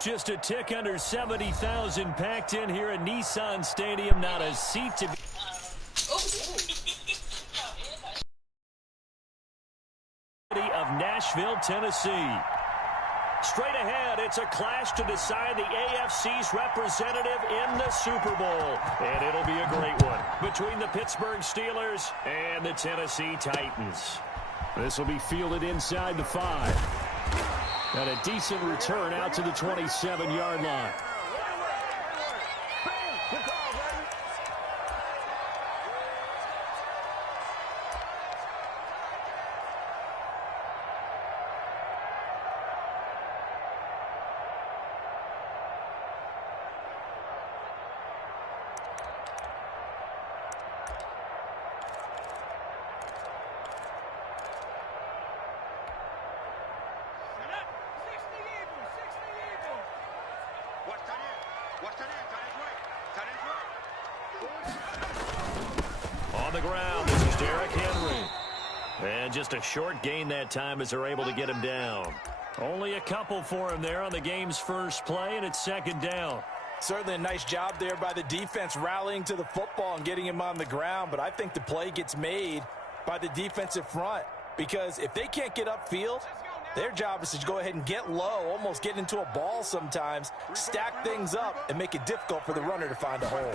Just a tick under 70,000 packed in here at Nissan Stadium. Not a seat to be. Of Nashville, Tennessee. Straight ahead, it's a clash to decide the AFC's representative in the Super Bowl. And it'll be a great one between the Pittsburgh Steelers and the Tennessee Titans. This will be fielded inside the 5. And a decent return out to the 27-yard line. On the ground, this is Derrick Henry. And just a short gain that time as they're able to get him down. Only a couple for him there on the game's first play, and it's second down. Certainly a nice job there by the defense rallying to the football and getting him on the ground, but I think the play gets made by the defensive front because if they can't get upfield, their job is to go ahead and get low, almost get into a ball sometimes, stack things up, and make it difficult for the runner to find a hole.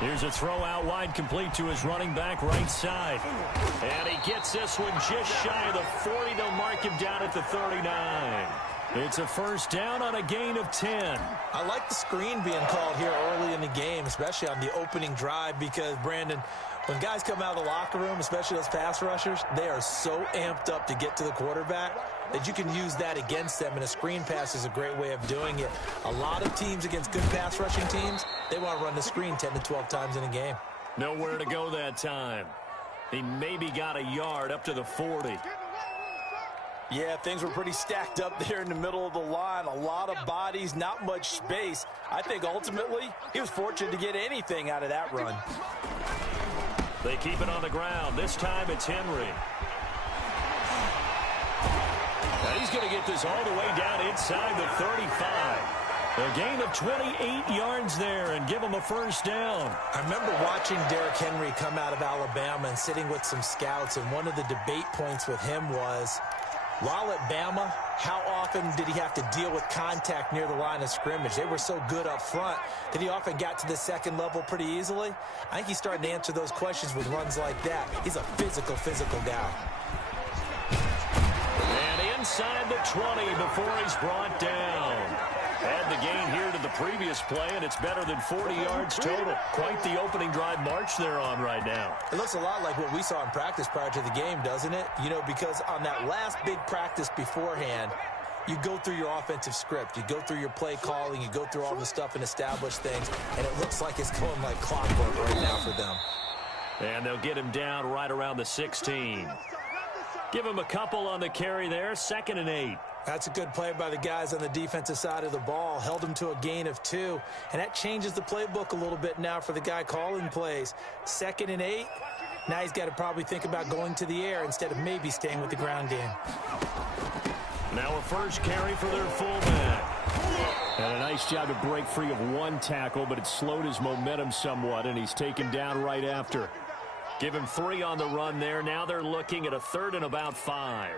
Here's a throw out wide, complete to his running back right side. And he gets this one just shy of the 40. They'll mark him down at the 39. It's a first down on a gain of 10. I like the screen being called here early in the game, especially on the opening drive, because, Brandon, when guys come out of the locker room, especially those pass rushers, they are so amped up to get to the quarterback that you can use that against them, and a screen pass is a great way of doing it. A lot of teams against good pass rushing teams, they want to run the screen 10 to 12 times in a game. Nowhere to go that time. He maybe got a yard up to the 40. Yeah, things were pretty stacked up there in the middle of the line. A lot of bodies, not much space. I think ultimately he was fortunate to get anything out of that run. They keep it on the ground. This time it's Henry. Now he's going to get this all the way down inside the 35. A gain of 28 yards there and give him a first down. I remember watching Derrick Henry come out of Alabama and sitting with some scouts, and one of the debate points with him was, while at Bama, how often did he have to deal with contact near the line of scrimmage? They were so good up front that he often got to the second level pretty easily. I think he's starting to answer those questions with runs like that. He's a physical guy. And inside the 20 before he's brought down. Add the gain here to the previous play, and it's better than 40 yards total. Quite the opening drive march they're on right now. It looks a lot like what we saw in practice prior to the game, doesn't it? You know, because on that last big practice beforehand, you go through your offensive script. You go through your play calling. You go through all the stuff and establish things, and it looks like it's going like clockwork right now for them. And they'll get him down right around the 16. Give him a couple on the carry there, 2nd and 8. That's a good play by the guys on the defensive side of the ball. Held him to a gain of 2. And that changes the playbook a little bit now for the guy calling plays. 2nd and 8. Now he's got to probably think about going to the air instead of maybe staying with the ground game. Now a first carry for their fullback. And a nice job to break free of one tackle, but it slowed his momentum somewhat, and he's taken down right after. Give him 3 on the run there. Now they're looking at a 3rd and about 5.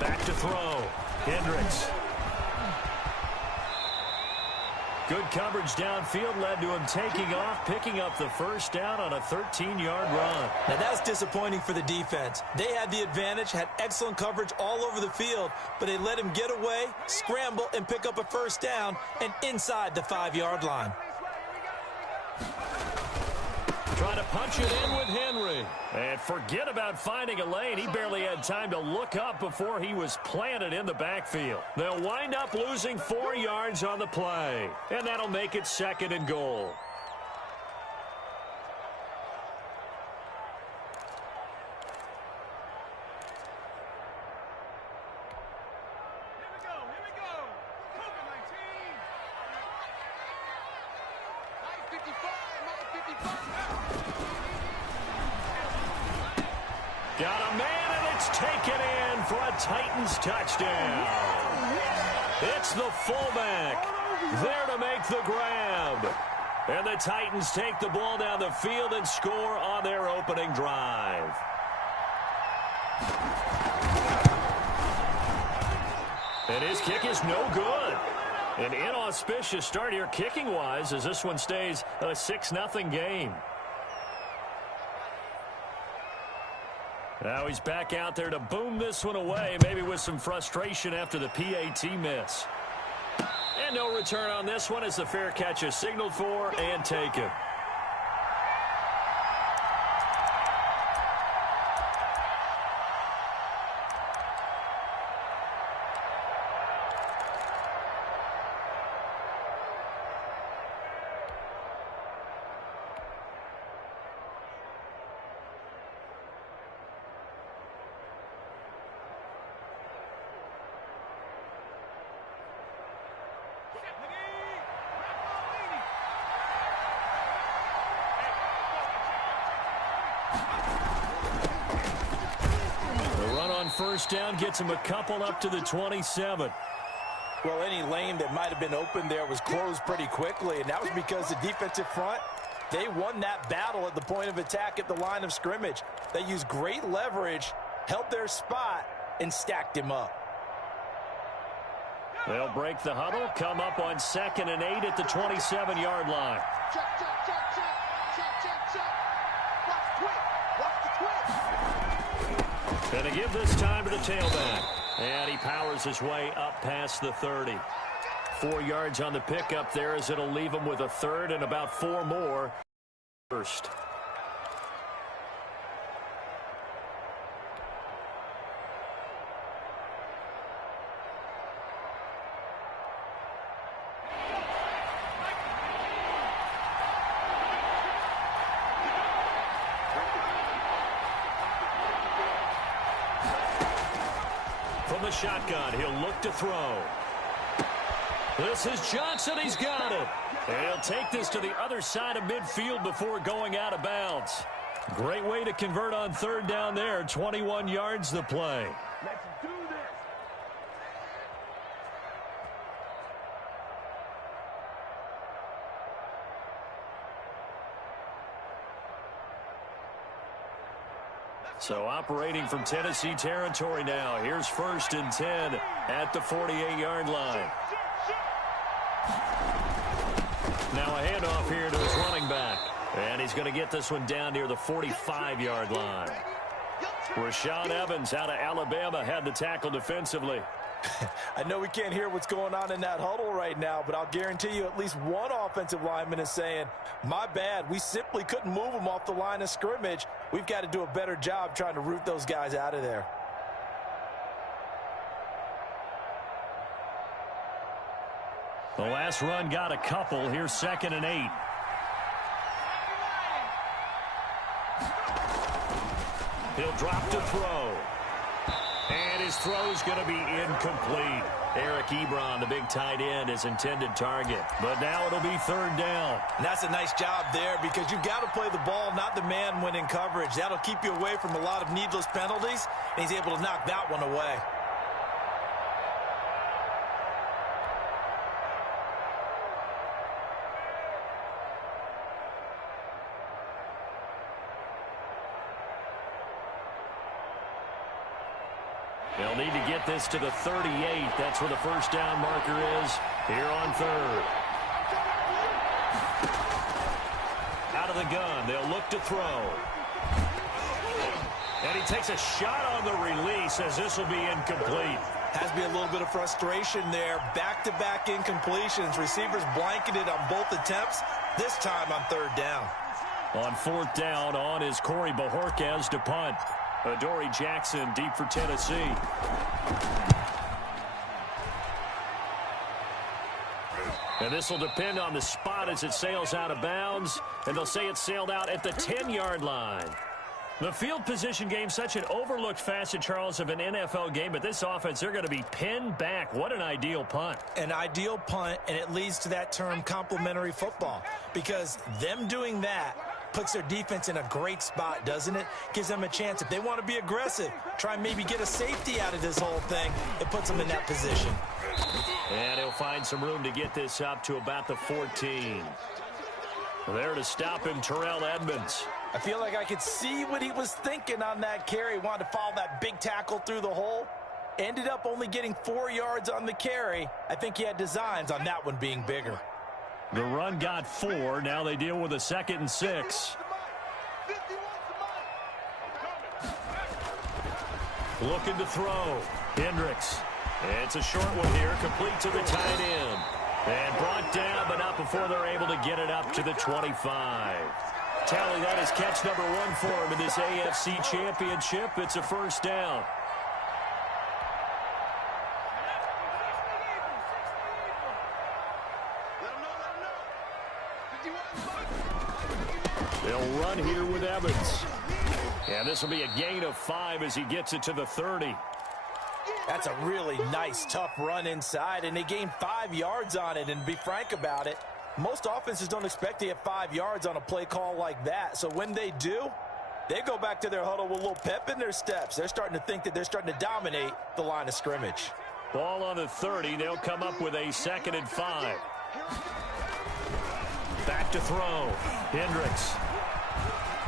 Back to throw. Hendricks. Good coverage downfield led to him taking off, picking up the first down on a 13-yard run. Now that's disappointing for the defense. They had the advantage, had excellent coverage all over the field, but they let him get away, scramble, and pick up a first down, and inside the 5-yard line. Trying to punch it in with Henry. And forget about finding a lane. He barely had time to look up before he was planted in the backfield. They'll wind up losing 4 yards on the play. And that'll make it 2nd and goal. Got a man, and it's taken in for a Titans touchdown. It's the fullback there to make the grab. And the Titans take the ball down the field and score on their opening drive. And his kick is no good. An inauspicious start here kicking-wise as this one stays a 6-0 game. Now he's back out there to boom this one away, maybe with some frustration after the PAT miss. And no return on this one as the fair catch is signaled for and taken. First down gets him a couple up to the 27. Well, any lane that might have been open there was closed pretty quickly, and that was because the defensive front, they won that battle at the point of attack at the line of scrimmage. They used great leverage, held their spot, and stacked him up. They'll break the huddle, come up on 2nd and 8 at the 27-yard line. Check, check, check, check, check, check, check. Watch the twitch. Watch the twitch. And to give this time to the tailback. And he powers his way up past the 30. 4 yards on the pickup there as it'll leave him with a third and about 4 more. First. From the shotgun, he'll look to throw. This is Johnson. He's got it. And he'll take this to the other side of midfield before going out of bounds. Great way to convert on third down there. 21 yards the play. Let's do this. So operating from Tennessee territory now. Here's 1st and 10 at the 48-yard line. Now a handoff here to his running back. And he's going to get this one down near the 45-yard line. Rashaan Evans out of Alabama had the tackle defensively. I know we can't hear what's going on in that huddle right now, but I'll guarantee you at least one offensive lineman is saying, my bad, we simply couldn't move them off the line of scrimmage. We've got to do a better job trying to root those guys out of there. The last run got a couple. Here's 2nd and 8. He'll drop to throw. And his throw's going to be incomplete. Eric Ebron, the big tight end, his intended target. But now it'll be 3rd down. And that's a nice job there because you've got to play the ball, not the man when in coverage. That'll keep you away from a lot of needless penalties, and he's able to knock that one away. They'll need to get this to the 38. That's where the first down marker is here on 3rd. Out of the gun, they'll look to throw. And he takes a shot on the release as this will be incomplete. Has to be a little bit of frustration there. Back-to-back incompletions. Receivers blanketed on both attempts, this time on 3rd down. On 4th down, on is Corey Bojorquez to punt. Adoree Jackson deep for Tennessee. And this will depend on the spot as it sails out of bounds. And they'll say it sailed out at the 10-yard line. The field position game, such an overlooked facet, Charles, of an NFL game, but this offense, they're going to be pinned back. What an ideal punt. An ideal punt, and it leads to that term complementary football, because them doing that puts their defense in a great spot, doesn't it? Gives them a chance. If they want to be aggressive, try and maybe get a safety out of this whole thing, it puts them in that position. And he'll find some room to get this up to about the 14. There to stop him, Terrell Edmonds. I feel like I could see what he was thinking on that carry. Wanted to follow that big tackle through the hole. Ended up only getting 4 yards on the carry. I think he had designs on that one being bigger. The run got 4. Now they deal with a 2nd and 6. Looking to throw. Hendricks. It's a short one here, complete to the tight end. And brought down, but not before they're able to get it up to the 25. Tally, that is catch number 1 for him in this AFC Championship. It's a first down. They'll run here with Evans. And this will be a gain of 5 as he gets it to the 30. That's a really nice, tough run inside, and they gained 5 yards on it. And to be frank about it, most offenses don't expect to get 5 yards on a play call like that. So when they do, they go back to their huddle with a little pep in their steps. They're starting to think that they're starting to dominate the line of scrimmage. Ball on the 30. They'll come up with a 2nd and 5. Back to throw. Hendricks.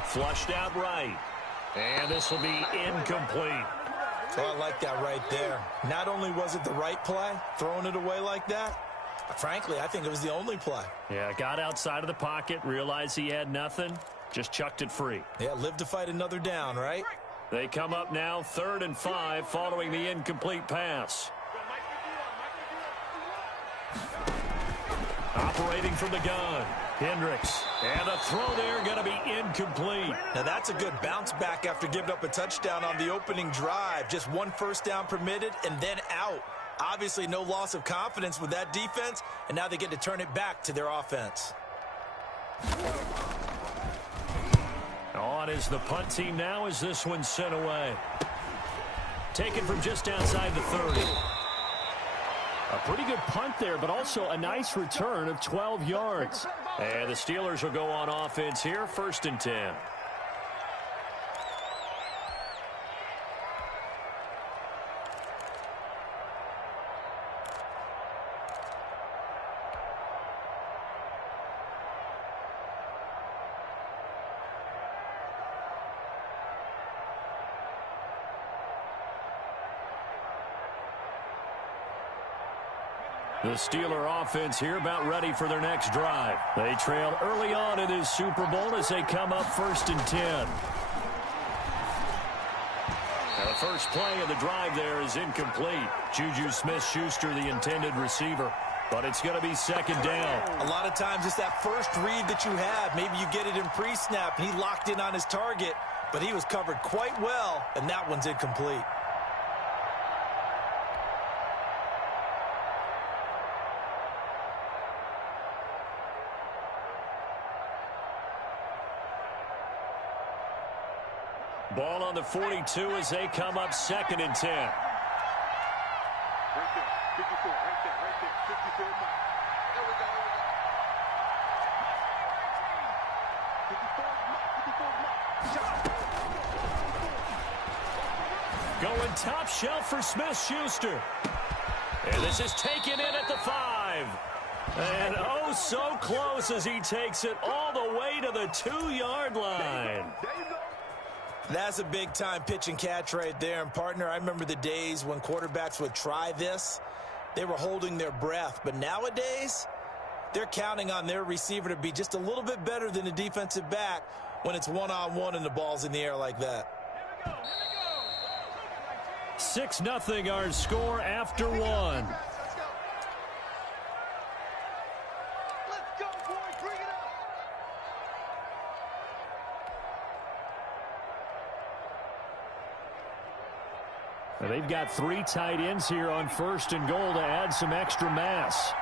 Flushed out right. And this will be incomplete. Oh, I like that right there. Not only was it the right play, throwing it away like that, frankly, I think it was the only play. Yeah, got outside of the pocket, realized he had nothing, just chucked it free. Yeah, live to fight another down, right? They come up now 3rd and 5 following the incomplete pass. Operating from the gun. Hendricks. And the throw there going to be incomplete. Now that's a good bounce back after giving up a touchdown on the opening drive. Just 1 first down permitted and then out. Obviously no loss of confidence with that defense, and now they get to turn it back to their offense. On is the punt team now as this one's sent away. Taken from just outside the 30. A pretty good punt there, but also a nice return of 12 yards. And the Steelers will go on offense here, 1st and 10. The Steeler offense here about ready for their next drive. They trail early on in this Super Bowl as they come up 1st and 10. Now the first play of the drive there is incomplete. Juju Smith-Schuster, the intended receiver. But it's going to be 2nd down. A lot of times it's that first read that you have. Maybe you get it in pre-snap. He locked in on his target, but he was covered quite well, and that one's incomplete. Ball on the 42 as they come up 2nd and 10. Right there, 54, right there, 54 mark. There we go, 54 mark. Going top shelf for Smith-Schuster. And this is taken in at the 5. And oh, so close as he takes it all the way to the 2-yard line. That's a big-time pitch and catch right there. And, partner, I remember the days when quarterbacks would try this. They were holding their breath. But nowadays, they're counting on their receiver to be just a little bit better than the defensive back when it's one-on-one and the ball's in the air like that. 6-0 our score after 1. They've got 3 tight ends here on 1st and goal to add some extra mass.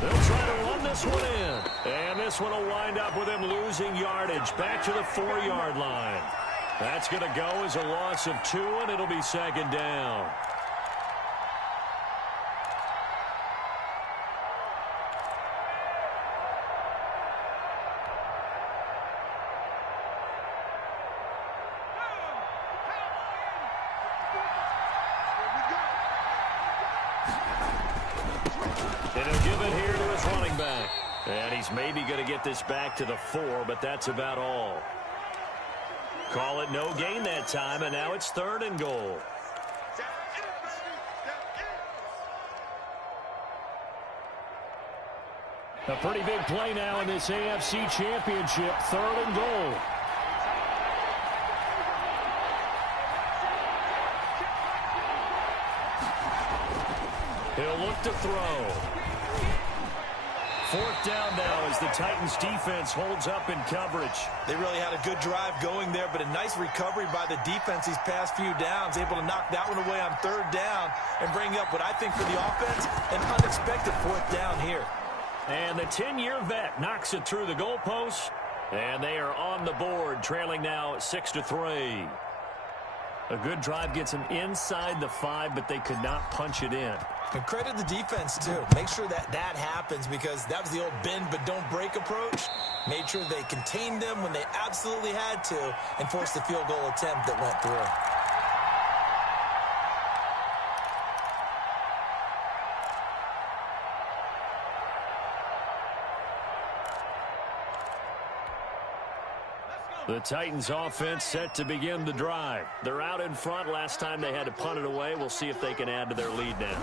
They'll try to run this one in. And this one will wind up with him losing yardage back to the 4-yard line. That's going to go as a loss of 2, and it'll be second down. And he'll give it here to his running back. And he's maybe going to get this back to the 4, but that's about all. Call it no gain that time, and now it's 3rd and goal. A pretty big play now in this AFC Championship, 3rd and goal. He'll look to throw. 4th down now as the Titans defense holds up in coverage. They really had a good drive going there, but a nice recovery by the defense these past few downs, able to knock that one away on 3rd down and bring up what I think for the offense, an unexpected 4th down here. And the 10-year vet knocks it through the goalpost, and they are on the board, trailing now 6-3. A good drive gets them inside the 5, but they could not punch it in. And credit the defense, too. Make sure that happens, because that was the old bend but don't break approach. Made sure they contained them when they absolutely had to and forced the field goal attempt that went through. The Titans offense set to begin the drive. They're out in front. Last time they had to punt it away. We'll see if they can add to their lead now.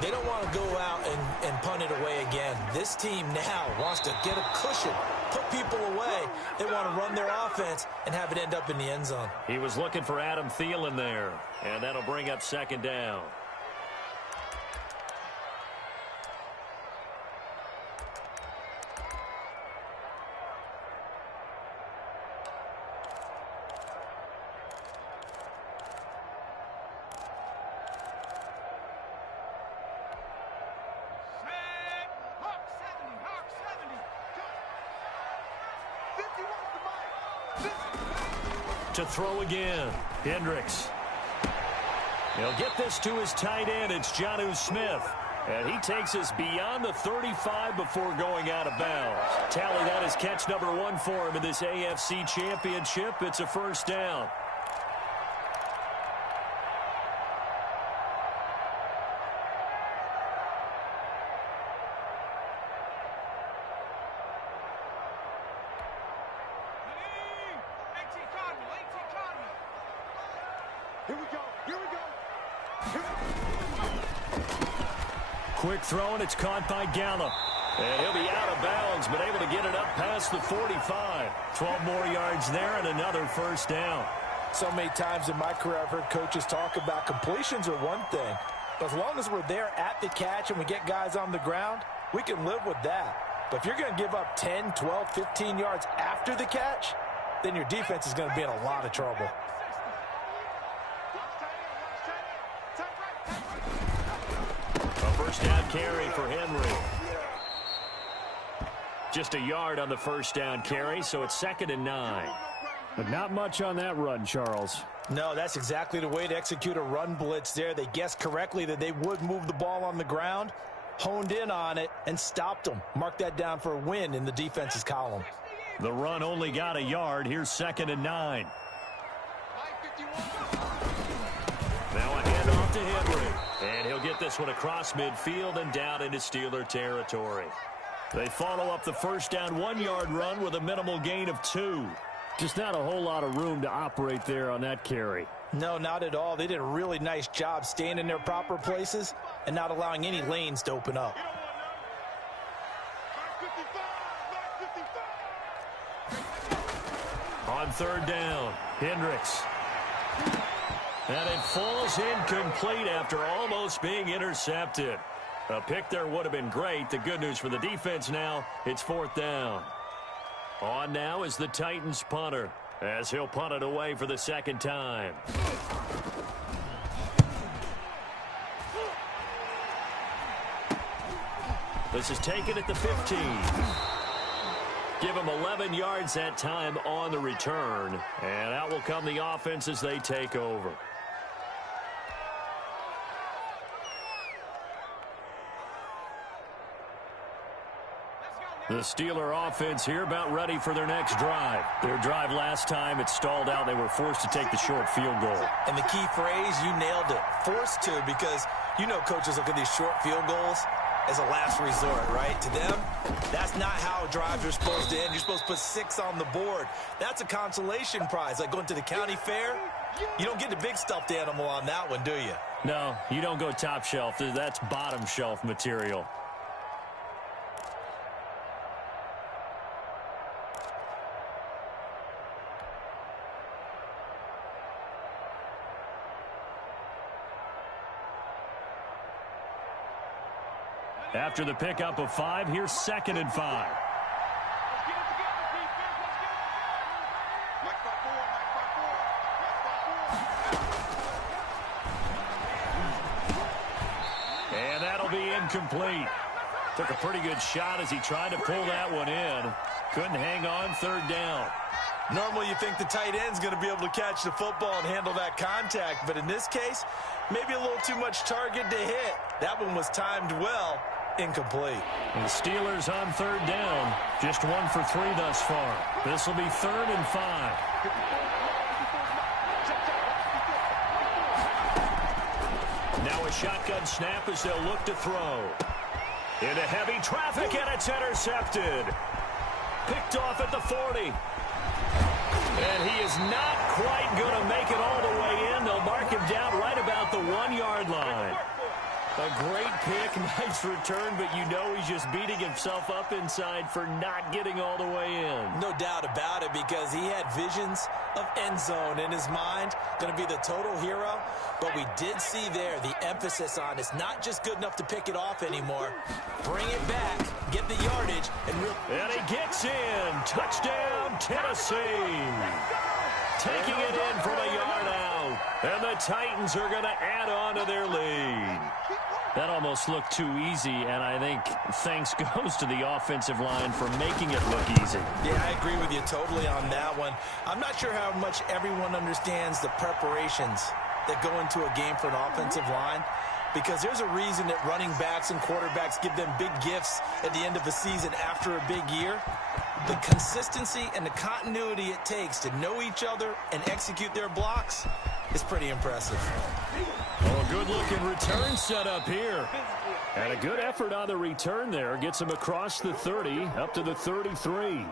They don't want to go out and punt it away again. This team now wants to get a cushion, put people away. They want to run their offense and have it end up in the end zone. He was looking for Adam Thielen there, and that'll bring up 2nd down. To throw again, Hendricks. He'll get this to his tight end. It's Jonnu Smith. And he takes us beyond the 35 before going out of bounds. Tally, that is catch number 1 for him in this AFC Championship. It's a 1st down. Quick throw, and it's caught by Gallup. And he'll be out of bounds, but able to get it up past the 45. 12 more yards there and another 1st down. So many times in my career I've heard coaches talk about completions are one thing. But as long as we're there at the catch and we get guys on the ground, we can live with that. But if you're going to give up 10, 12, 15 yards after the catch, then your defense is going to be in a lot of trouble. First down carry for Henry. Just a yard on the 1st down carry, so it's 2nd and 9. But not much on that run, Charles. No, that's exactly the way to execute a run blitz there. They guessed correctly that they would move the ball on the ground, honed in on it, and stopped them. Mark that down for a win in the defense's column. The run only got a yard. Here's 2nd and 9. Now a handoff to Henry. And he'll get this one across midfield and down into Steeler territory. They follow up the 1st down 1-yard run with a minimal gain of 2. Just not a whole lot of room to operate there on that carry. No, not at all. They did a really nice job staying in their proper places and not allowing any lanes to open up. On 3rd down, Hendricks. And it falls incomplete after almost being intercepted. A pick there would have been great. The good news for the defense now, it's 4th down. On now is the Titans punter, as he'll punt it away for the 2nd time. This is taken at the 15. Give them 11 yards that time on the return. And out will come the offense as they take over. The Steeler offense here about ready for their next drive. Their drive last time, it stalled out. They were forced to take the short field goal. And the key phrase, you nailed it, forced to, because you know coaches look at these short field goals as a last resort, right? To them, that's not how drives are supposed to end. You're supposed to put 6 on the board. That's a consolation prize, like going to the county fair. You don't get the big stuffed animal on that one, do you? No, you don't go top shelf. That's bottom shelf material. After the pickup of 5, here's 2nd and 5. Let's get it together, defense. Let's get it. Mike 5-4, Mike 5-4, Mike 5-4. And that'll be incomplete. Took a pretty good shot as he tried to pull that one in. Couldn't hang on, 3rd down. Normally you think the tight end's going to be able to catch the football and handle that contact, but in this case, maybe a little too much target to hit. That one was timed well. Incomplete. And the Steelers on 3rd down. Just 1 for 3 thus far. This will be 3rd and 5. Now a shotgun snap as they'll look to throw. Into heavy traffic, and it's intercepted. Picked off at the 40. And he is not quite going to make it all the way in. They'll mark him down right about the 1-yard line. A great pick, nice return, but you know he's just beating himself up inside for not getting all the way in. No doubt about it, because he had visions of end zone in his mind. Going to be the total hero. But we did see there the emphasis on it's not just good enough to pick it off anymore. Bring it back, get the yardage, and he gets in. Touchdown, Tennessee. Taking it in from a yard out. And the Titans are going to add on to their lead. That almost looked too easy, and I think thanks goes to the offensive line for making it look easy. Yeah, I agree with you totally on that one. I'm not sure how much everyone understands the preparations that go into a game for an offensive line, because there's a reason that running backs and quarterbacks give them big gifts at the end of the season after a big year. The consistency and the continuity it takes to know each other and execute their blocks is pretty impressive. Oh, a good-looking return set up here. And a good effort on the return there. Gets him across the 30, up to the 33.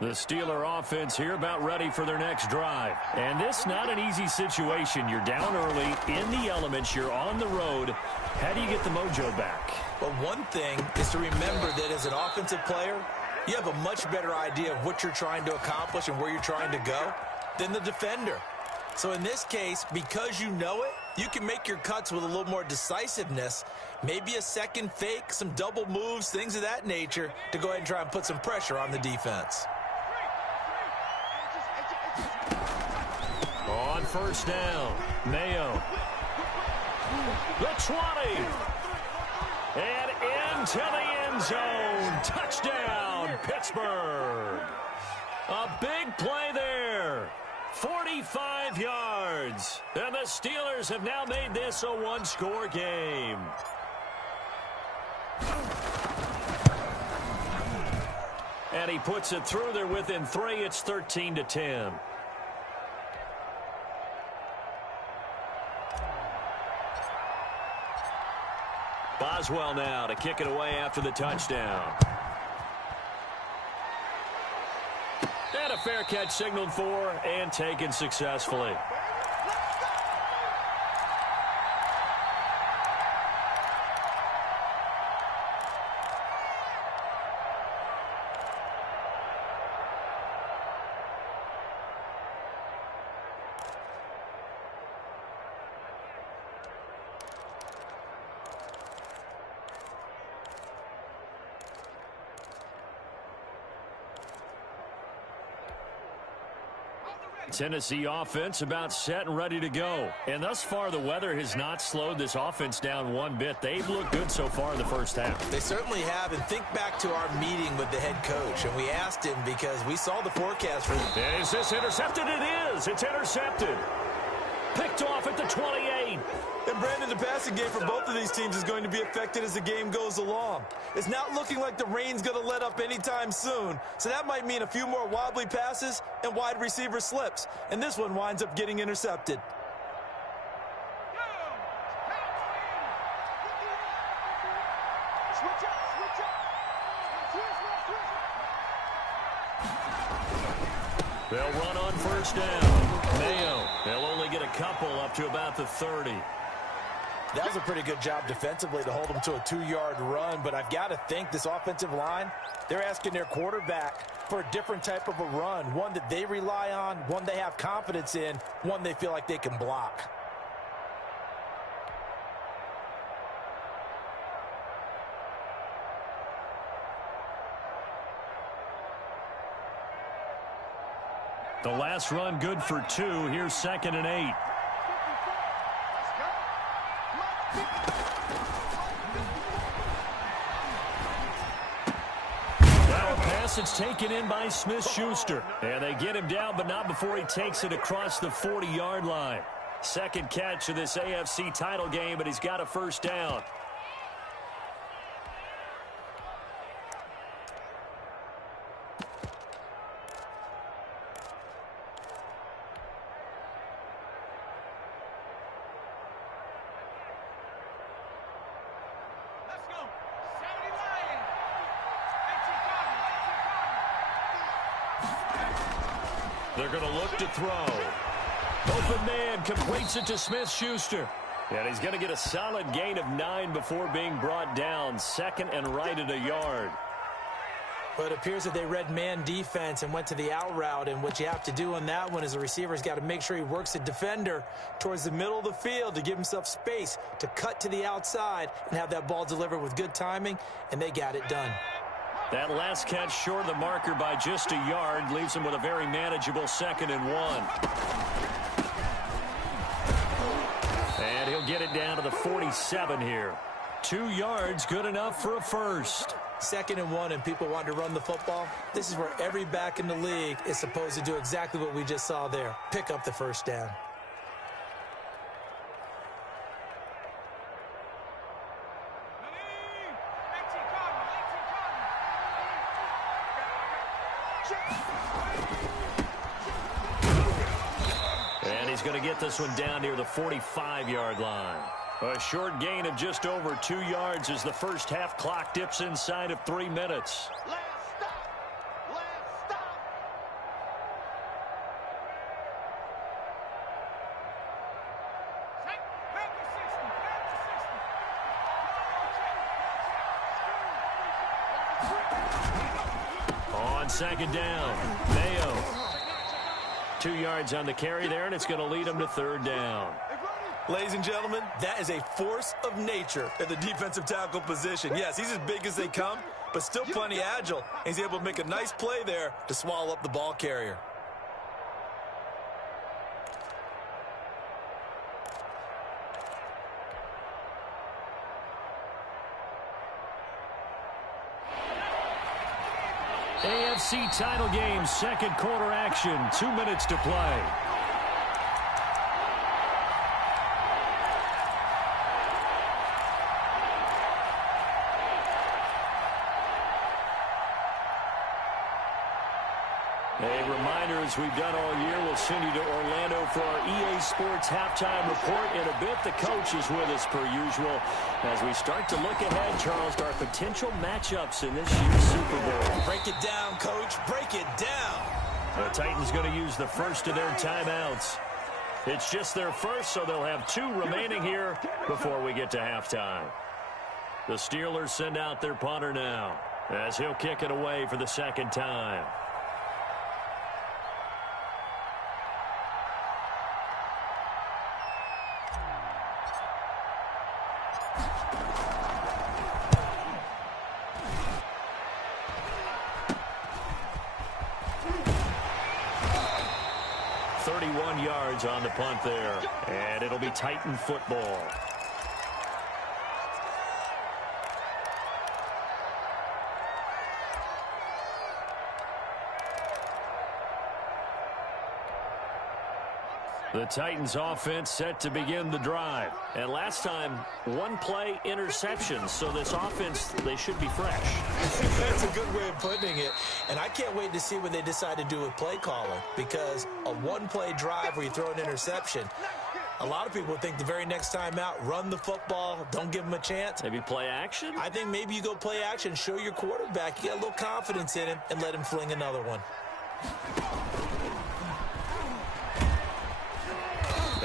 The Steeler offense here about ready for their next drive. And this not an easy situation. You're down early, in the elements, you're on the road. How do you get the mojo back? Well, one thing is to remember that as an offensive player, you have a much better idea of what you're trying to accomplish and where you're trying to go than the defender. So in this case, because you know it, you can make your cuts with a little more decisiveness, maybe a second fake, some double moves, things of that nature, to go ahead and try and put some pressure on the defense. On 1st down, Mayo. The 20. And into the end zone. Touchdown, Pittsburgh. A big play there. 45 yards. And the Steelers have now made this a one-score game. And he puts it through there within 3. It's 13-10. Boswell now to kick it away after the touchdown. And a fair catch signaled for and taken successfully. Tennessee offense about set and ready to go. And thus far, the weather has not slowed this offense down one bit. They've looked good so far in the first half. They certainly have. And think back to our meeting with the head coach. And we asked him because we saw the forecast for them. Is this intercepted? It is. It's intercepted. Picked off at the 28. And Brandon, the passing game for both of these teams is going to be affected as the game goes along. It's not looking like the rain's going to let up anytime soon, so that might mean a few more wobbly passes and wide receiver slips, and this one winds up getting intercepted. They'll run on first down. Mayo, they'll only get a couple up to about the 30. That was a pretty good job defensively to hold them to a 2-yard run, but I've got to think this offensive line, they're asking their quarterback for a different type of a run, one that they rely on, one they have confidence in, one they feel like they can block. The last run good for 2. Here's 2nd and 8. It's taken in by Smith-Schuster. And they get him down, but not before he takes it across the 40-yard line. Second catch of this AFC title game, but he's got a first down. They're going to look to throw. Open man completes it to Smith-Schuster. And he's going to get a solid gain of 9 before being brought down. 2nd and right at a yard. But it appears that they read man defense and went to the out route. And what you have to do on that one is the receiver's got to make sure he works the defender towards the middle of the field to give himself space to cut to the outside and have that ball delivered with good timing. And they got it done. That last catch short of the marker by just a yard leaves him with a very manageable 2nd and 1. And he'll get it down to the 47 here. 2 yards, good enough for a first. 2nd and 1, and people want to run the football. This is where every back in the league is supposed to do exactly what we just saw there. Pick up the first down. And he's going to get this one down near the 45-yard line. A short gain of just over 2 yards as the first half clock dips inside of 3 minutes. Last stop. On 2nd down, Mayo. 2 yards on the carry there, and it's going to lead him to 3rd down. Ladies and gentlemen, that is a force of nature at the defensive tackle position. Yes, he's as big as they come, but still plenty agile. And he's able to make a nice play there to swallow up the ball carrier. AFC title game, second quarter action, 2 minutes to play. A reminder, as we've done all year, we'll send you to Orlando for our EA Sports halftime report. In a bit, the coach is with us per usual as we start to look ahead, Charles, to our potential matchups in this year's Super Bowl. Break it down, Coach. Break it down. The Titans going to use the first of their timeouts. It's just their first, so they'll have 2 remaining here before we get to halftime. The Steelers send out their punter now as he'll kick it away for the second time. 31 yards on the punt there. And it'll be Titan football. The Titans offense set to begin the drive. And last time, one play interception. So this offense, they should be fresh. That's a good way of putting it. And I can't wait to see what they decide to do with play calling. Because a one-play drive where you throw an interception, a lot of people think the very next time out, run the football, don't give them a chance. Maybe play action? I think maybe you go play action, show your quarterback, you got a little confidence in him, and let him fling another one.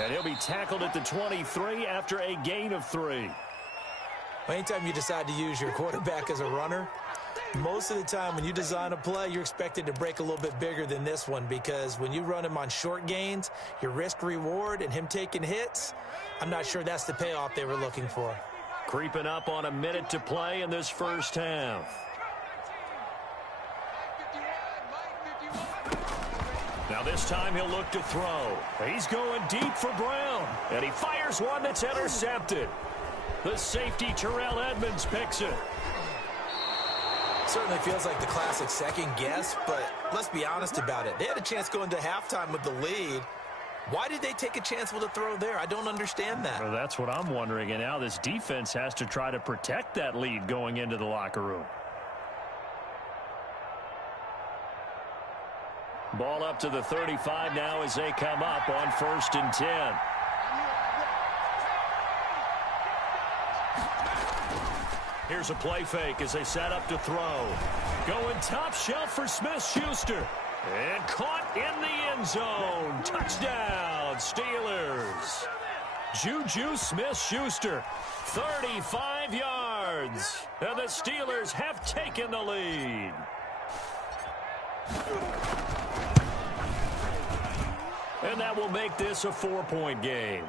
And he'll be tackled at the 23 after a gain of 3. Anytime you decide to use your quarterback as a runner, most of the time when you design a play, you're expected to break a little bit bigger than this one, because when you run him on short gains, your risk-reward and him taking hits, I'm not sure that's the payoff they were looking for. Creeping up on a minute to play in this first half. Now this time he'll look to throw. He's going deep for Brown. And he fires one that's intercepted. The safety, Terrell Edmonds, picks it. Certainly feels like the classic second guess, but let's be honest about it. They had a chance going to halftime with the lead. Why did they take a chance with a throw there? I don't understand that. Well, that's what I'm wondering. And now this defense has to try to protect that lead going into the locker room. Ball up to the 35 now as they come up on 1st and 10. Here's a play fake as they set up to throw. Going top shelf for Smith-Schuster. And caught in the end zone. Touchdown, Steelers. Juju Smith-Schuster, 35 yards. And the Steelers have taken the lead. And that will make this a 4-point game.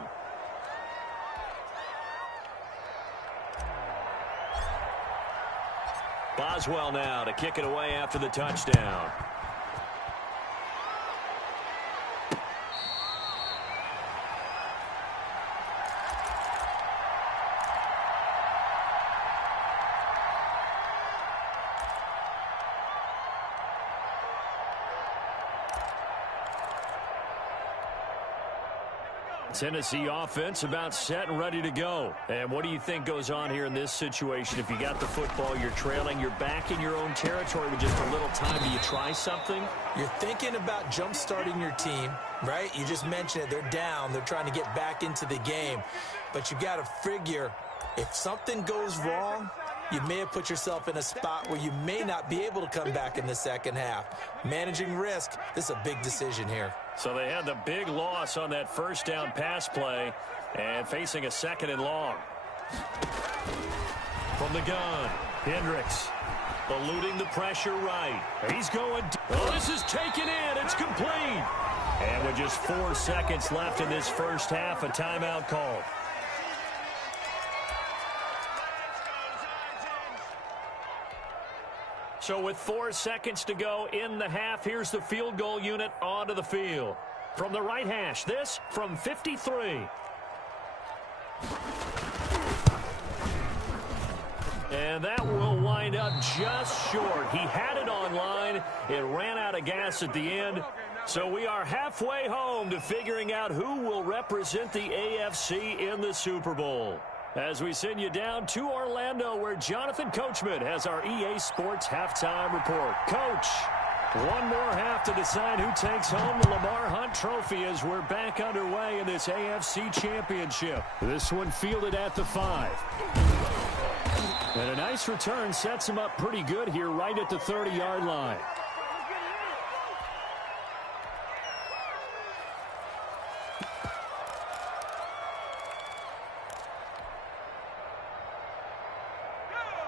Boswell now to kick it away after the touchdown. Tennessee offense about set and ready to go. And what do you think goes on here in this situation? If you got the football, you're trailing, you're back in your own territory with just a little time. Do you try something? You're thinking about jump-starting your team, right? You just mentioned it. They're down. They're trying to get back into the game. But you got to figure, if something goes wrong, you may have put yourself in a spot where you may not be able to come back in the second half. Managing risk, this is a big decision here. So they had the big loss on that first down pass play and facing a 2nd and long. From the gun, Hendricks eluding the pressure right. He's going. Oh, this is taken in. It's complete. And with just 4 seconds left in this first half, a timeout called. So with 4 seconds to go in the half, here's the field goal unit onto the field. From the right hash, this from 53. And that will wind up just short. He had it on line. It ran out of gas at the end. So we are halfway home to figuring out who will represent the AFC in the Super Bowl. As we send you down to Orlando, where Jonathan Coachman has our EA Sports Halftime Report. Coach, one more half to decide who takes home the Lamar Hunt Trophy as we're back underway in this AFC Championship. This one fielded at the 5. And a nice return sets him up pretty good here right at the 30-yard line.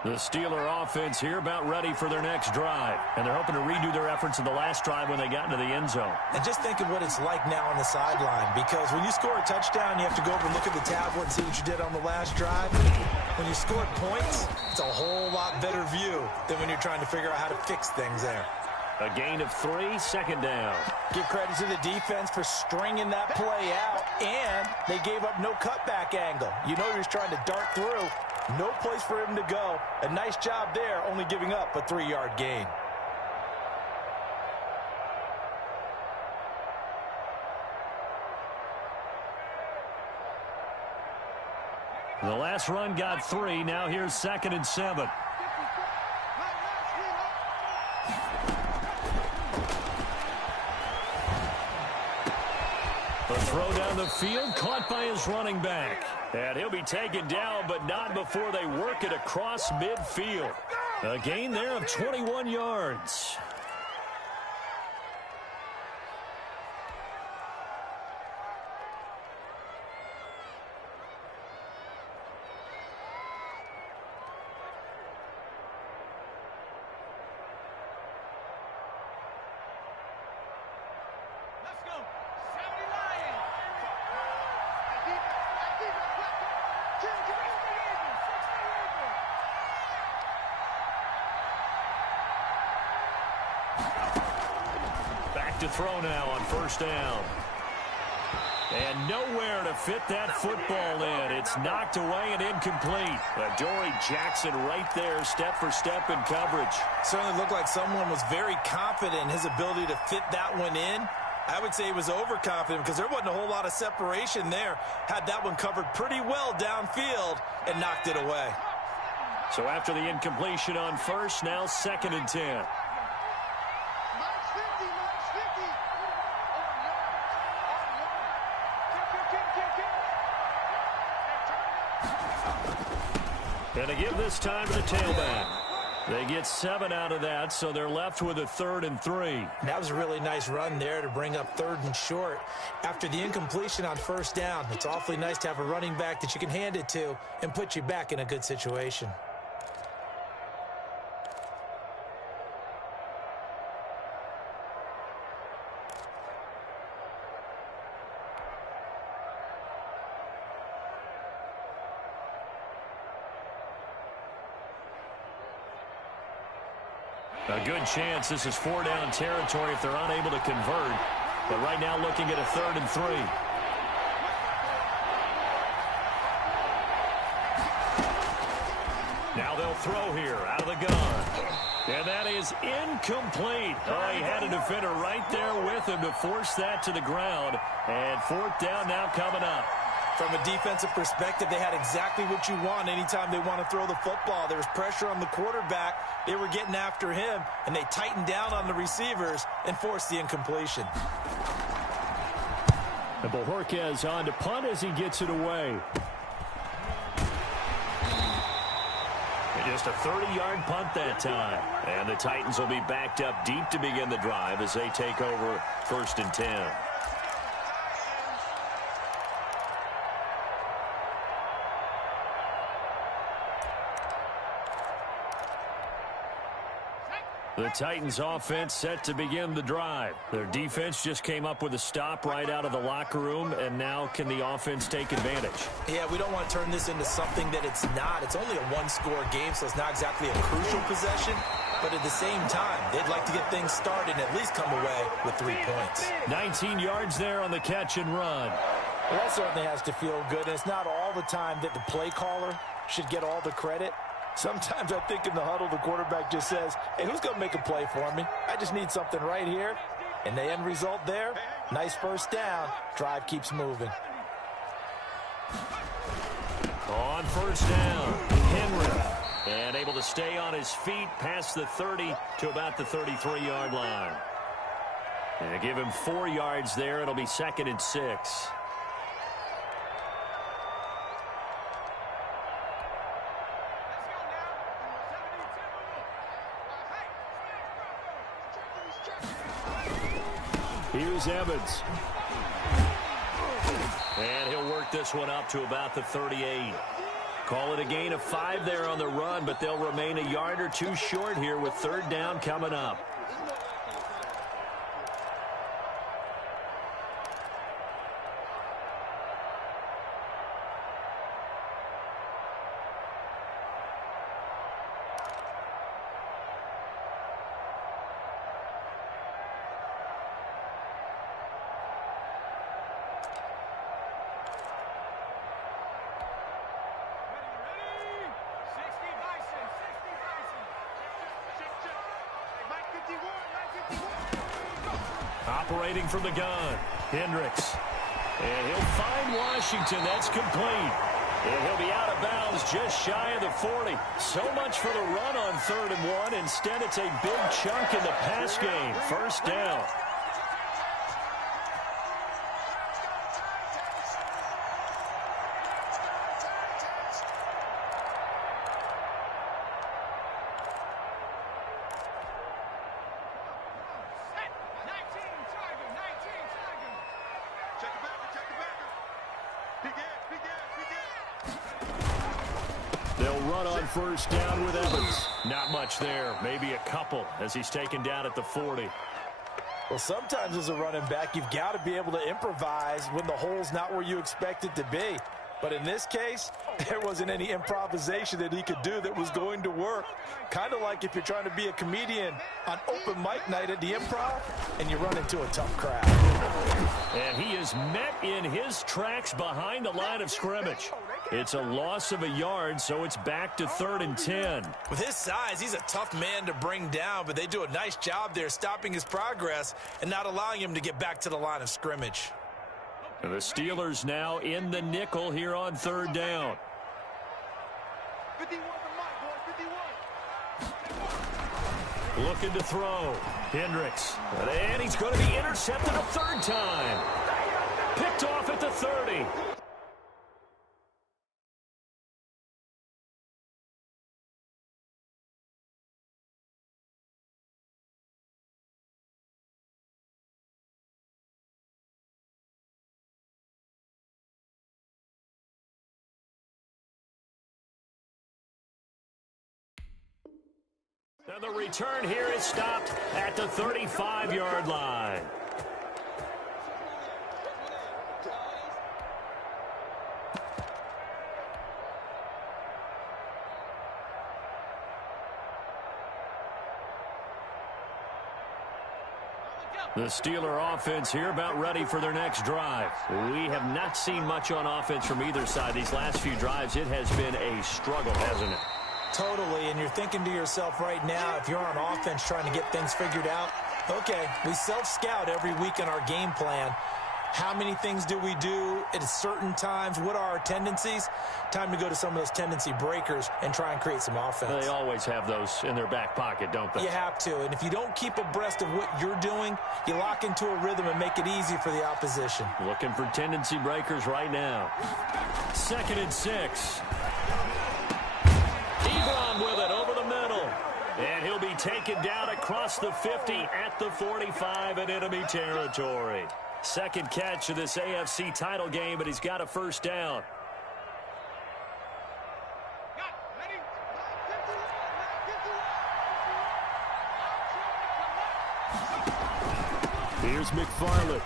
The Steeler offense here about ready for their next drive. And they're hoping to redo their efforts in the last drive when they got into the end zone. And just think of what it's like now on the sideline, because when you score a touchdown, you have to go over and look at the tablet and see what you did on the last drive. When you score points, it's a whole lot better view than when you're trying to figure out how to fix things there. A gain of 3, second down. Give credit to the defense for stringing that play out, and they gave up no cutback angle. You know he was trying to dart through. No place for him to go. A nice job there, only giving up a 3-yard gain. The last run got 3. Now here's 2nd and 7. The throw down the field, caught by his running back. And he'll be taken down, but not before they work it across midfield. A gain there of 21 yards. Back to throw now on 1st down. And nowhere to fit that football in. It's knocked away and incomplete. Dory Jackson right there, step for step in coverage. Certainly looked like someone was very confident in his ability to fit that one in. I would say he was overconfident because there wasn't a whole lot of separation there. Had that one covered pretty well downfield and knocked it away. So after the incompletion on 1st, now 2nd and 10. And to give this time to the tailback. They get 7 out of that, so they're left with a 3rd and 3. That was a really nice run there to bring up 3rd and short. After the incompletion on 1st down, it's awfully nice to have a running back that you can hand it to and put you back in a good situation. A good chance this is 4-down territory if they're unable to convert. But right now looking at a 3rd and 3. Now they'll throw here out of the gun. And that is incomplete. Oh, he had a defender right there with him to force that to the ground. And 4th down now coming up. From a defensive perspective, they had exactly what you want anytime they want to throw the football. There was pressure on the quarterback. They were getting after him, and they tightened down on the receivers and forced the incompletion. And Bojorquez on to punt as he gets it away. And just a 30-yard punt that time. And the Titans will be backed up deep to begin the drive as they take over 1st and 10. The Titans offense set to begin the drive. Their defense just came up with a stop right out of the locker room, and now can the offense take advantage? Yeah, we don't want to turn this into something that it's not. It's only a one-score game, so it's not exactly a crucial possession. But at the same time, they'd like to get things started and at least come away with 3 points. 19 yards there on the catch and run. Well, that certainly has to feel good. And it's not all the time that the play caller should get all the credit. Sometimes I think in the huddle, the quarterback just says, hey, who's going to make a play for me? I just need something right here. And the end result there, nice 1st down. Drive keeps moving. On 1st down, Henry. And able to stay on his feet past the 30 to about the 33-yard line. And give him 4 yards there. It'll be 2nd and 6. Here's Evans. And he'll work this one up to about the 38. Call it a gain of 5 there on the run, but they'll remain a yard or 2 short here with 3rd down coming up. Operating from the gun, Hendricks. And he'll find Washington. That's complete. And he'll be out of bounds just shy of the 40. So much for the run on 3rd and 1. Instead, it's a big chunk in the pass game. First down. They'll run on first down with Evans. Not much there. Maybe a couple as he's taken down at the 40. Well, sometimes as a running back, you've got to be able to improvise when the hole's not where you expect it to be. But in this case, there wasn't any improvisation that he could do that was going to work. Kind of like if you're trying to be a comedian on open mic night at the Improv and you run into a tough crowd. And he is met in his tracks behind the line of scrimmage. It's a loss of a yard, so it's back to 3rd and 10. With his size, he's a tough man to bring down, but they do a nice job there stopping his progress and not allowing him to get back to the line of scrimmage. And the Steelers now in the nickel here on 3rd down. 51 to Mike, boy, 51. Looking to throw. Hendricks. And he's going to be intercepted a 3rd time. Picked off at the 30. And the return here is stopped at the 35-yard line. The Steeler offense here about ready for their next drive. We have not seen much on offense from either side. These last few drives, it has been a struggle, hasn't it? Totally, and you're thinking to yourself right now, if you're on offense trying to get things figured out, okay, we self-scout every week in our game plan. How many things do we do at certain times? What are our tendencies? Time to go to some of those tendency breakers and try and create some offense. They always have those in their back pocket, don't they? You have to, and if you don't keep abreast of what you're doing, you lock into a rhythm and make it easy for the opposition. Looking for tendency breakers right now. 2nd and 6. Ebron with it over the middle. And he'll be taken down across the 50 at the 45 in enemy territory. Second catch of this AFC title game, but he's got a first down. Here's McFarland.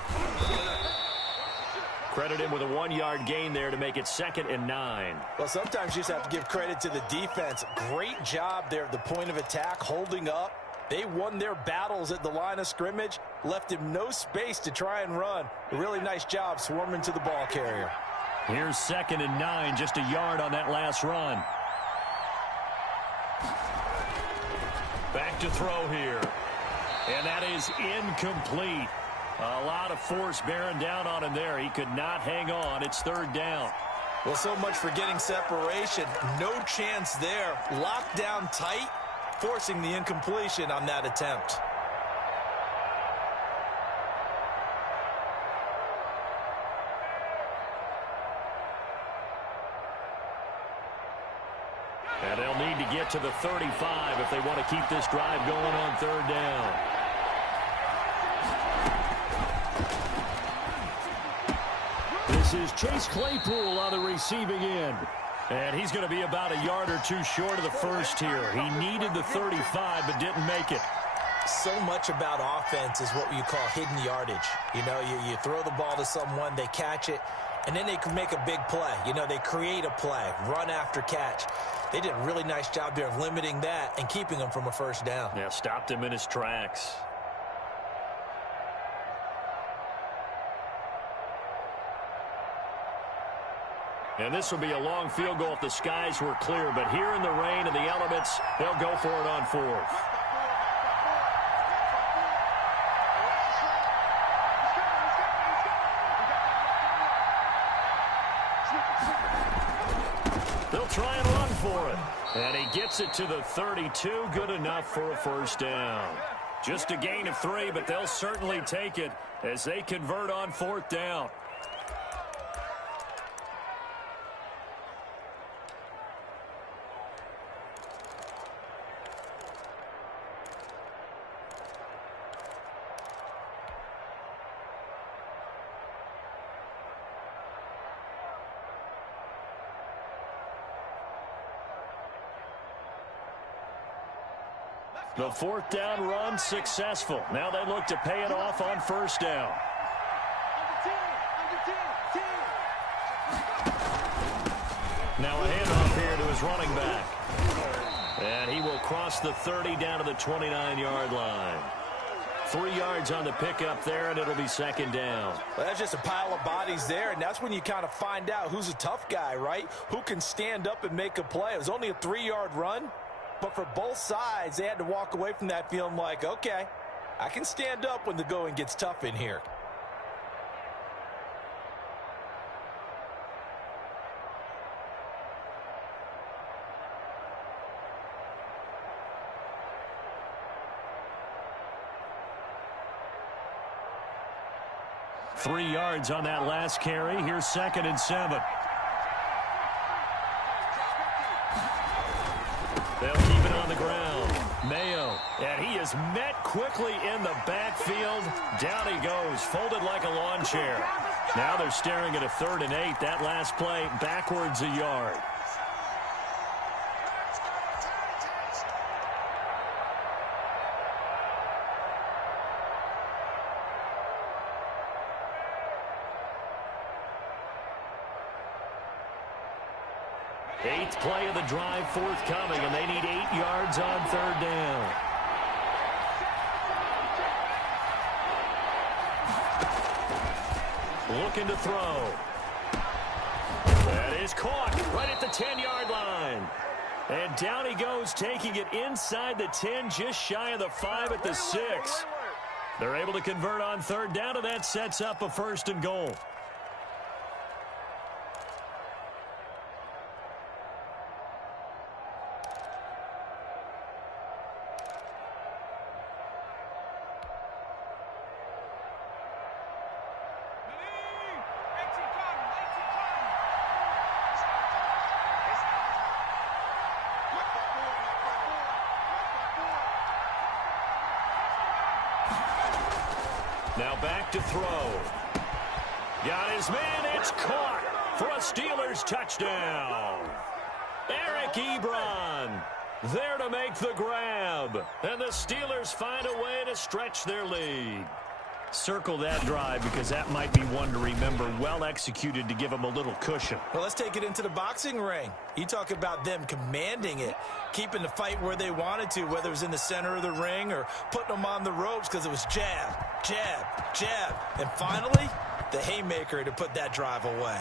Credit him with a 1-yard gain there to make it 2nd and 9. Well, sometimes you just have to give credit to the defense. Great job there at the point of attack, holding up. They won their battles at the line of scrimmage, left him no space to try and run. A really nice job swarming to the ball carrier. Here's 2nd and 9, just a yard on that last run. Back to throw here. And that is incomplete. A lot of force bearing down on him there. He could not hang on. It's 3rd down. Well, so much for getting separation. No chance there. Locked down tight, forcing the incompletion on that attempt. And they'll need to get to the 35 if they want to keep this drive going on 3rd down. This is Chase Claypool on the receiving end. And he's going to be about a yard or two short of the first here. He needed the 35 but didn't make it. So much about offense is what you call hidden yardage. You know, you throw the ball to someone, they catch it, and then they can make a big play. You know, they create a play, run after catch. They did a really nice job there of limiting that and keeping him from a first down. Yeah, stopped him in his tracks. And this will be a long field goal if the skies were clear. But here in the rain and the elements, they'll go for it on 4th. try and run for it. And he gets it to the 32. Good enough for a first down. Just a gain of 3, but they'll certainly take it as they convert on 4th down. The 4th down run successful. Now they look to pay it off on 1st down. Now a handoff here to his running back. And he will cross the 30 down to the 29-yard line. 3 yards on the pickup there, and it'll be 2nd down. Well, that's just a pile of bodies there, and that's when you kind of find out who's a tough guy, right? Who can stand up and make a play. It was only a 3-yard run. But for both sides, they had to walk away from that feeling like, okay, I can stand up when the going gets tough in here. Three yards on that last carry. Here's 2nd and 7. They'll keep it on the ground. Mayo, and he is met quickly in the backfield. Down he goes, folded like a lawn chair. Now they're staring at a 3rd and 8. That last play, backwards a yard. Eighth play of the drive forthcoming, and they need 8 yards on 3rd down. Looking to throw. That is caught right at the 10-yard line. And down he goes, taking it inside the 10, just shy of the 5 at the 6. They're able to convert on 3rd down, and that sets up a 1st and goal. Now back to throw. Got his man. It's caught for a Steelers touchdown. Eric Ebron there to make the grab. And the Steelers find a way to stretch their lead. Circle that drive because that might be one to remember. Well executed to give them a little cushion. Well, let's take it into the boxing ring. You talk about them commanding it, keeping the fight where they wanted to, whether it was in the center of the ring or putting them on the ropes because it was jab, jab, jab. And finally, the haymaker to put that drive away.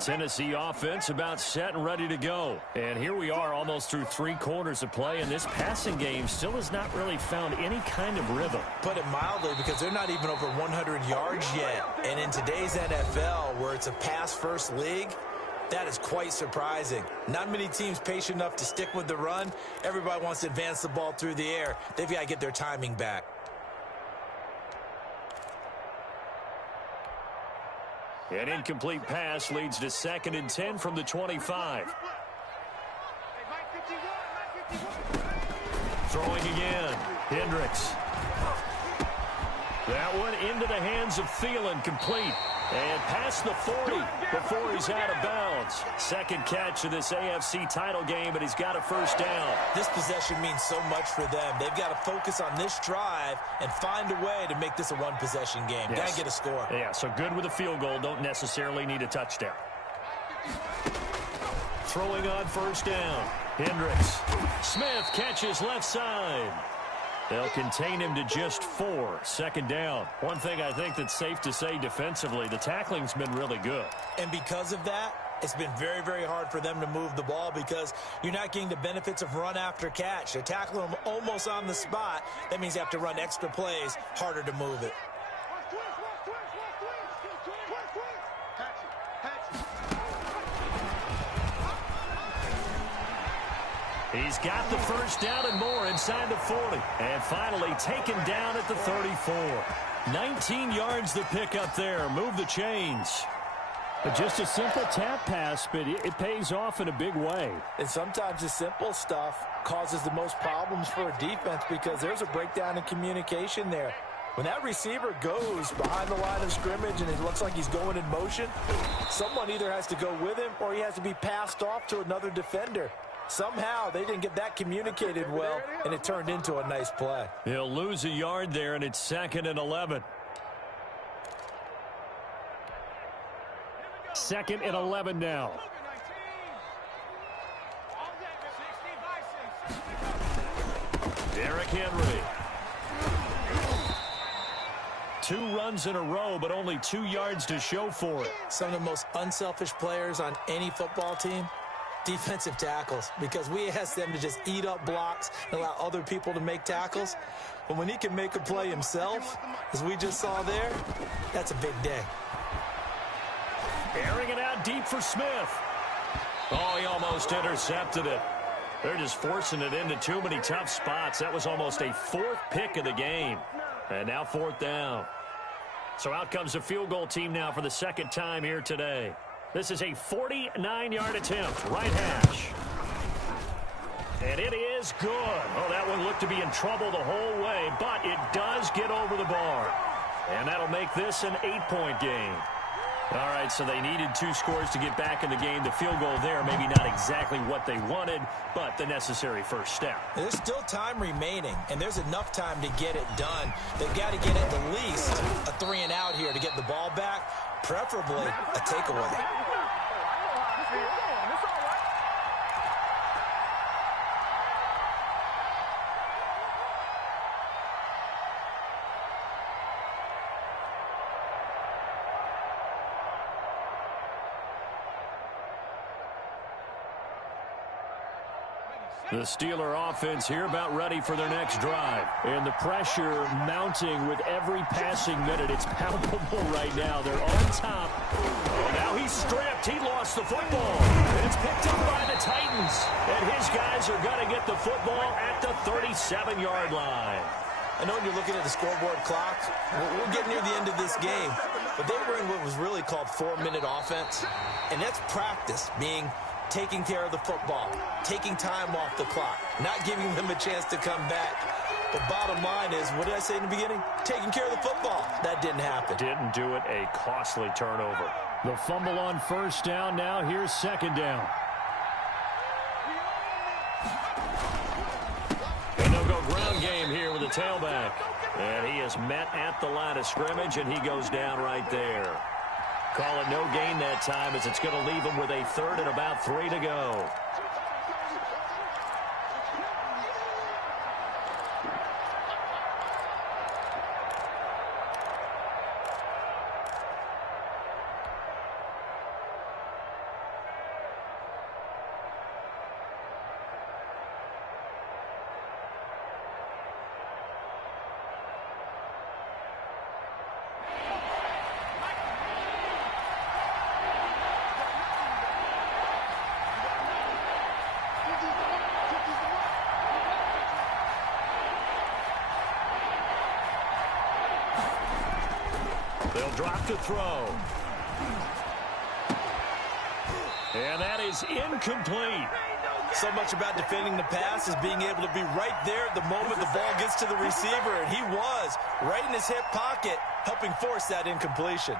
Tennessee offense about set and ready to go. And here we are almost through 3 quarters of play, and this passing game still has not really found any kind of rhythm. Put it mildly, because they're not even over 100 yards yet. And in today's NFL, where it's a pass-first league, that is quite surprising. Not many teams patient enough to stick with the run. Everybody wants to advance the ball through the air. They've got to get their timing back. An incomplete pass leads to 2nd and 10 from the 25. Throwing again. Hendricks. That one into the hands of Thielen, complete. And past the 40 before he's out of bounds. 2nd catch of this AFC title game, but he's got a 1st down. This possession means so much for them. They've got to focus on this drive and find a way to make this a one-possession game. Yes. Got to get a score. Yeah, so good with a field goal. Don't necessarily need a touchdown. Throwing on 1st down. Hendricks. Smith catches left side. They'll contain him to just 4. Second down. One thing I think that's safe to say defensively, the tackling's been really good. And because of that, it's been very, very hard for them to move the ball because you're not getting the benefits of run after catch. They're tackling them almost on the spot. That means you have to run extra plays, harder to move it. He's got the first down and more inside the 40. And finally taken down at the 34. 19 yards to pick up there. Move the chains. But just a simple tap pass, but it pays off in a big way. And sometimes the simple stuff causes the most problems for a defense because there's a breakdown in communication there. When that receiver goes behind the line of scrimmage and it looks like he's going in motion, someone either has to go with him or he has to be passed off to another defender. Somehow they didn't get that communicated well, and it turned into a nice play. He'll lose a yard there, and it's 2nd and 11. 2nd and 11 now. Derrick Henry. 2 runs in a row, but only 2 yards to show for it. Some of the most unselfish players on any football team, defensive tackles, because we ask them to just eat up blocks and allow other people to make tackles. But when he can make a play himself, as we just saw there, that's a big day. Airing it out deep for Smith. Oh, he almost intercepted it. They're just forcing it into too many tough spots. That was almost a 4th pick of the game. And now 4th down. So out comes the field goal team now for the 2nd time here today. This is a 49-yard attempt, right hash. And it is good. Oh, that one looked to be in trouble the whole way, but it does get over the bar. And that'll make this an 8-point game. All right, so they needed 2 scores to get back in the game. The field goal there, maybe not exactly what they wanted, but the necessary first step. There's still time remaining, and there's enough time to get it done. They've got to get at the least a 3-and-out here to get the ball back, preferably a takeaway. The Steeler offense here about ready for their next drive. And the pressure mounting with every passing minute. It's palpable right now. They're on top. Oh, now he's stripped. He lost the football. And it's picked up by the Titans. And his guys are going to get the football at the 37-yard line. I know when you're looking at the scoreboard clock, we're getting near the end of this game, but they were in what was really called 4-minute offense. And that's practice, being taking care of the football, taking time off the clock, not giving them a chance to come back. But bottom line is, what did I say in the beginning? Taking care of the football. That didn't happen. Didn't do it. A costly turnover. The fumble on first down. Now here's 2nd down. And they'll go ground game here with a tailback. And he is met at the line of scrimmage, and he goes down right there. Call it no gain that time, as it's going to leave him with a 3rd and about 3 to go. They'll drop to throw. And that is incomplete. So much about defending the pass is being able to be right there at the moment the ball gets to the receiver, and he was right in his hip pocket, helping force that incompletion.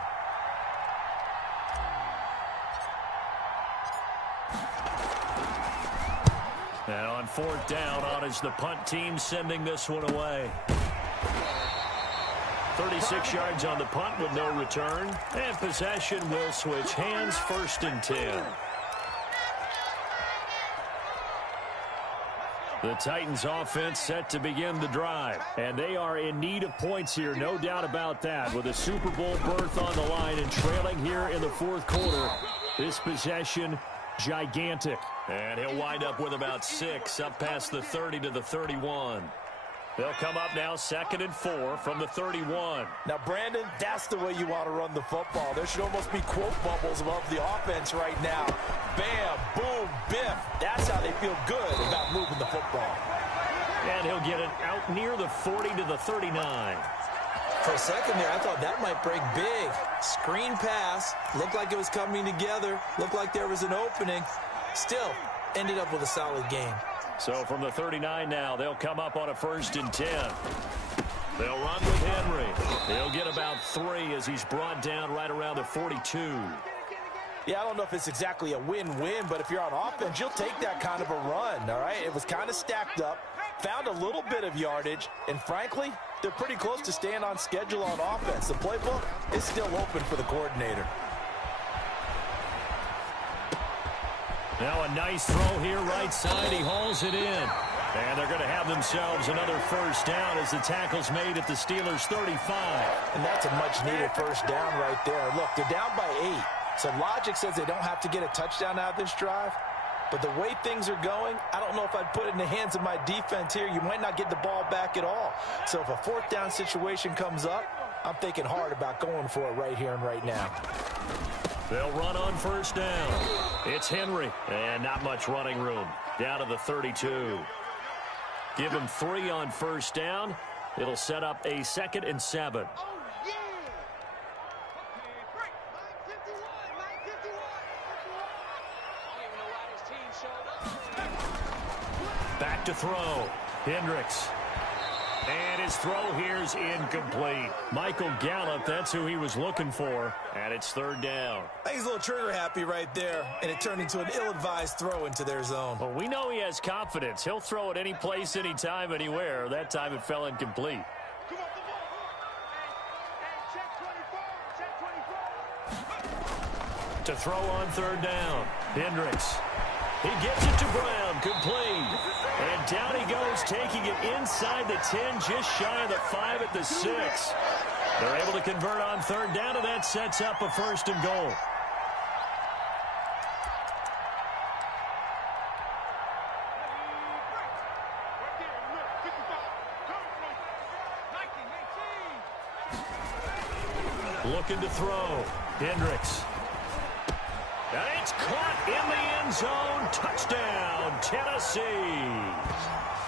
And on 4th down, on is the punt team sending this one away. 36 yards on the punt with no return. And possession will switch hands, 1st and 10. The Titans offense set to begin the drive. And they are in need of points here, no doubt about that. With a Super Bowl berth on the line and trailing here in the fourth quarter. This possession, gigantic. And he'll wind up with about 6 up past the 30 to the 31. They'll come up now 2nd and 4 from the 31. Now, Brandon, that's the way you want to run the football. There should almost be quote bubbles above the offense right now. Bam, boom, biff. That's how they feel good about moving the football. And he'll get it out near the 40 to the 39. For a second there, I thought that might break big. Screen pass. Looked like it was coming together. Looked like there was an opening. Still, ended up with a solid game. So from the 39 now, they'll come up on a 1st and 10. They'll run with Henry. He'll get about 3 as he's brought down right around the 42. Yeah, I don't know if it's exactly a win-win, but if you're on offense, you'll take that kind of a run, all right? It was kind of stacked up, found a little bit of yardage, and frankly, they're pretty close to staying on schedule on offense. The playbook is still open for the coordinator. Now a nice throw here right side. He hauls it in. And they're going to have themselves another 1st down as the tackle's made at the Steelers' 35. And that's a much-needed 1st down right there. Look, they're down by 8. So logic says they don't have to get a touchdown out of this drive. But the way things are going, I don't know if I'd put it in the hands of my defense here. You might not get the ball back at all. So if a 4th down situation comes up, I'm thinking hard about going for it right here and right now. They'll run on 1st down. It's Henry. And not much running room. Down to the 32. Give him 3 on 1st down. It'll set up a 2nd and 7. Back to throw. Hendricks. And his throw here is incomplete. Michael Gallup, that's who he was looking for. And it's 3rd down. I think he's a little trigger happy right there, and it turned into an ill-advised throw into their zone. Well, we know he has confidence. He'll throw it any place, anytime, anywhere. That time it fell incomplete. To throw on 3rd down. Hendricks. He gets it to Brown, complete. And down he goes, taking it inside the 10, just shy of the 5 at the 6. They're able to convert on 3rd down, and that sets up a 1st and goal. Looking to throw. Hendricks. And it's caught in the end zone. Touchdown, Tennessee.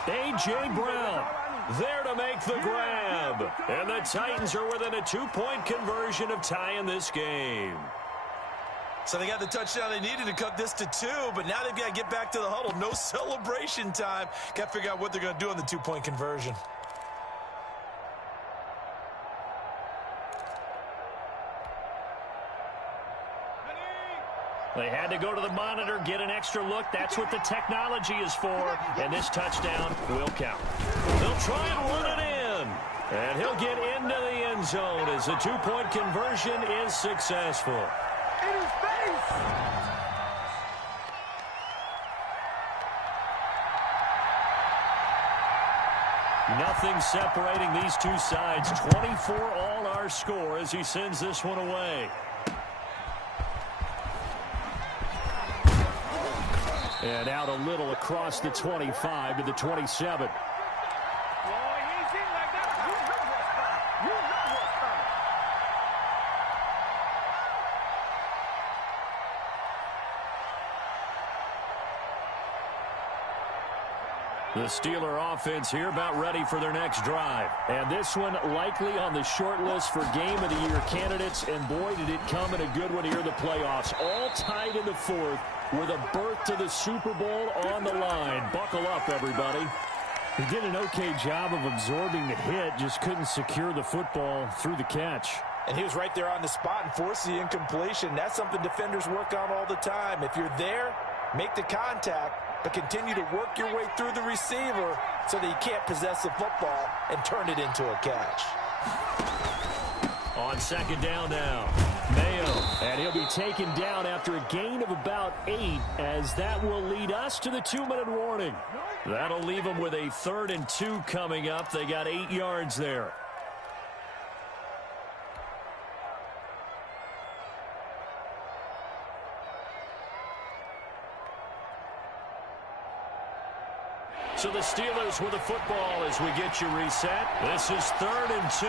A.J. Brown there to make the grab. And the Titans are within a 2-point conversion of tying this game. So they got the touchdown they needed to cut this to 2, but now they've got to get back to the huddle. No celebration time. Got to figure out what they're going to do on the 2-point conversion. They had to go to the monitor, get an extra look. That's what the technology is for. And this touchdown will count. They'll try and run it in. And he'll get into the end zone as the 2-point conversion is successful. In his face! Nothing separating these two sides. 24 all our score as he sends this one away. And out a little across the 25 to the 27. The Steeler offense here about ready for their next drive. And this one likely on the short list for Game of the Year candidates. And boy, did it come in a good one here in the playoffs. All tied in the 4th with a berth to the Super Bowl on the line. Buckle up, everybody. He did an okay job of absorbing the hit, just couldn't secure the football through the catch. And he was right there on the spot and forced the incompletion. That's something defenders work on all the time. If you're there, make the contact, but continue to work your way through the receiver so that you can't possess the football and turn it into a catch. On 2nd down now, May Mayo. And he'll be taken down after a gain of about 8, as that will lead us to the 2-minute warning. That'll leave them with a 3rd and 2 coming up. They got 8 yards there. So the Steelers with the football as we get you reset. This is 3rd and 2.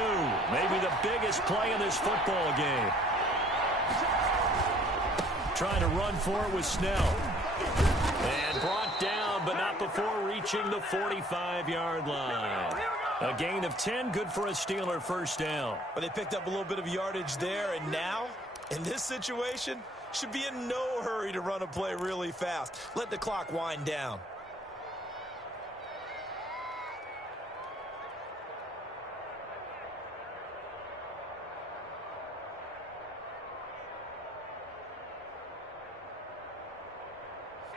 Maybe the biggest play in this football game. Trying to run for it with Snell. And brought down, but not before reaching the 45-yard line. A gain of 10, good for a Steeler first down. But they picked up a little bit of yardage there, and now, in this situation, should be in no hurry to run a play really fast. Let the clock wind down.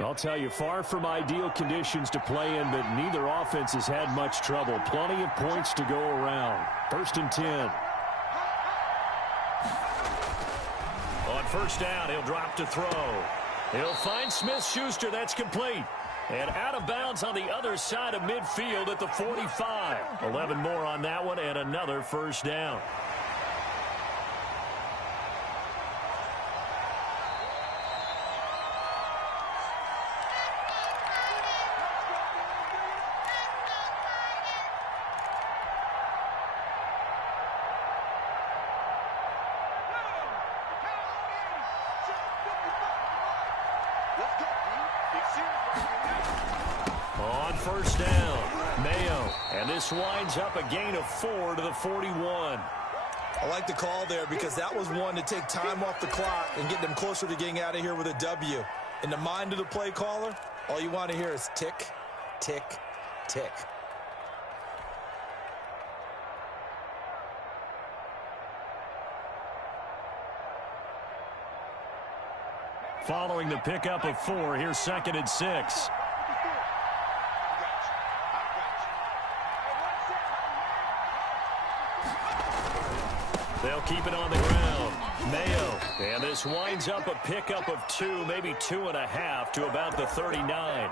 I'll tell you, far from ideal conditions to play in, but neither offense has had much trouble. Plenty of points to go around. 1st and 10. On first down, he'll drop to throw. He'll find Smith-Schuster. That's complete. And out of bounds on the other side of midfield at the 45. 11 more on that one and another first down. On first down, Mayo. And this winds up a gain of 4 to the 41. I like the call there because that was one to take time off the clock and get them closer to getting out of here with a W. In the mind of the play caller, all you want to hear is tick, tick, tick. Following the pickup of 4, here's 2nd and 6. They'll keep it on the ground. Mayo. And this winds up a pickup of 2, maybe 2.5 to about the 39.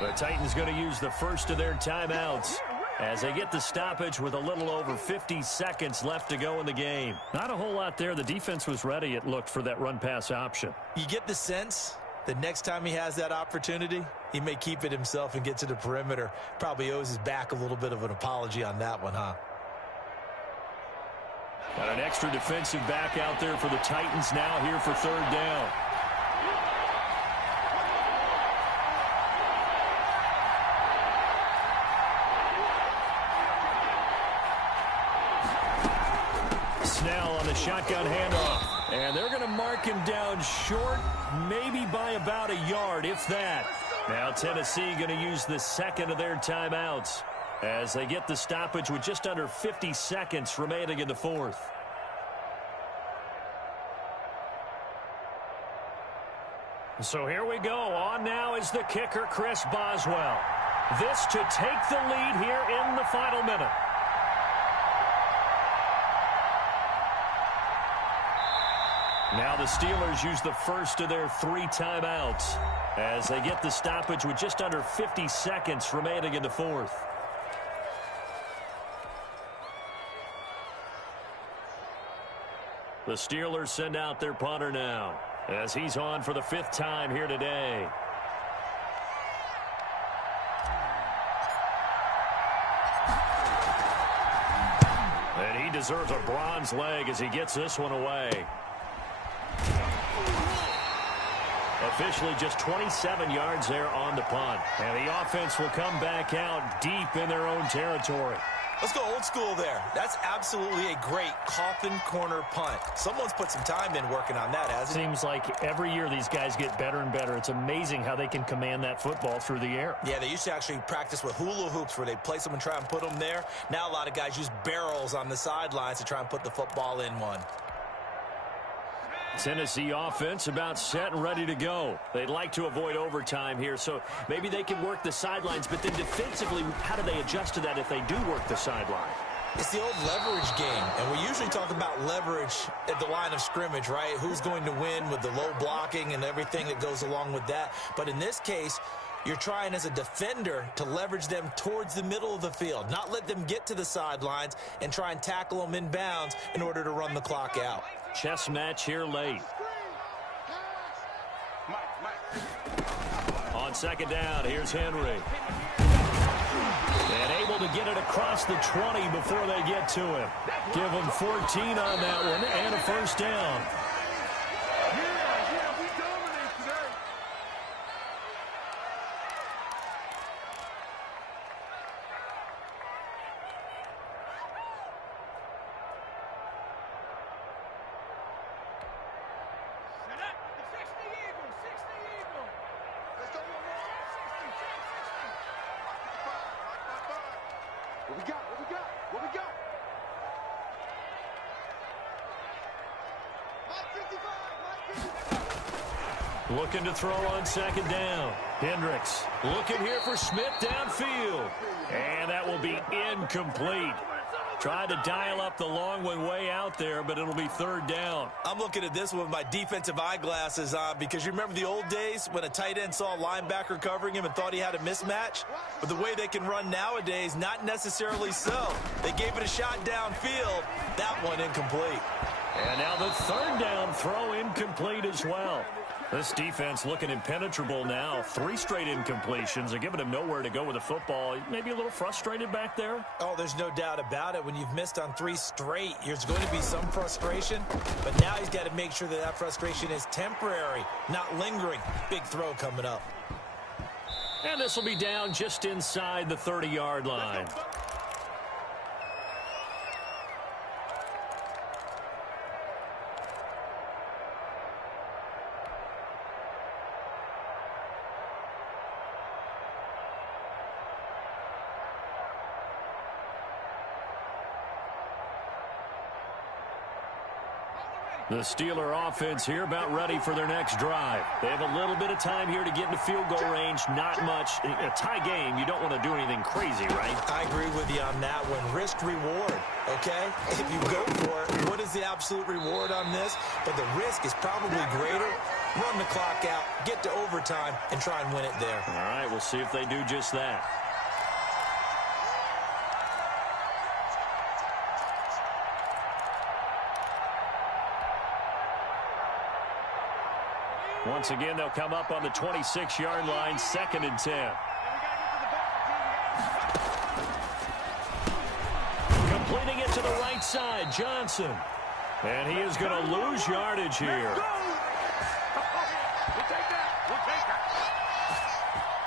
The Titans going to use the first of their timeouts as they get the stoppage with a little over 50 seconds left to go in the game. Not a whole lot there. The defense was ready, it looked, for that run-pass option. You get the sense that next time he has that opportunity, he may keep it himself and get to the perimeter. Probably owes his back a little bit of an apology on that one, huh? Got an extra defensive back out there for the Titans now here for 3rd down. Snell on the shotgun handoff. And they're going to mark him down short, maybe by about a yard, if that. Now Tennessee going to use the 2nd of their timeouts as they get the stoppage with just under 50 seconds remaining in the 4th. So here we go. On now is the kicker, Chris Boswell. This to take the lead here in the final minute. Now the Steelers use the first of their 3 timeouts as they get the stoppage with just under 50 seconds remaining in the 4th. The Steelers send out their punter now as he's on for the 5th time here today. And he deserves a bronze leg as he gets this one away. Officially just 27 yards there on the punt. And the offense will come back out deep in their own territory. Let's go old school there. That's absolutely a great coffin corner punt. Someone's put some time in working on that, hasn't he? Seems like every year these guys get better and better. It's amazing how they can command that football through the air. Yeah, they used to actually practice with hula hoops where they place them and try and put them there. Now a lot of guys use barrels on the sidelines to try and put the football in one. Tennessee offense about set and ready to go. They'd like to avoid overtime here, so maybe they can work the sidelines, but then defensively, how do they adjust to that if they do work the sideline? It's the old leverage game, and we usually talk about leverage at the line of scrimmage, right? Who's going to win with the low blocking and everything that goes along with that. But in this case, you're trying as a defender to leverage them towards the middle of the field, not let them get to the sidelines and try and tackle them in bounds in order to run the clock out. Chess match here late. On second down, here's Henry. And able to get it across the 20 before they get to him. Give him 14 on that one and a first down. Yeah, we dominate today. Set up. 60 Eagles. 60 Eagles. Let's go one more. 60. What we got? What we got? What we got? Looking to throw on second down. Hendricks looking here for Smith downfield. And that will be incomplete. Tried to dial up the long one way out there, but it'll be third down. I'm looking at this one with my defensive eyeglasses on because you remember the old days when a tight end saw a linebacker covering him and thought he had a mismatch? But the way they can run nowadays, not necessarily so. They gave it a shot downfield. That one incomplete. And now the third down throw incomplete as well. This defense looking impenetrable now. 3 straight incompletions. They're giving him nowhere to go with the football. Maybe a little frustrated back there. Oh, there's no doubt about it. When you've missed on 3 straight, there's going to be some frustration. But now he's got to make sure that that frustration is temporary, not lingering. Big throw coming up. And this will be down just inside the 30-yard line. The Steeler offense here about ready for their next drive. They have a little bit of time here to get into field goal range. Not much. In a tie game, you don't want to do anything crazy, right? I agree with you on that one. Risk reward, okay? If you go for it, what is the absolute reward on this? But the risk is probably greater. Run the clock out, get to overtime, and try and win it there. All right, we'll see if they do just that. Once again, they'll come up on the 26-yard line, 2nd and 10. Completing it to the right side, Johnson. And he is going to lose yardage here.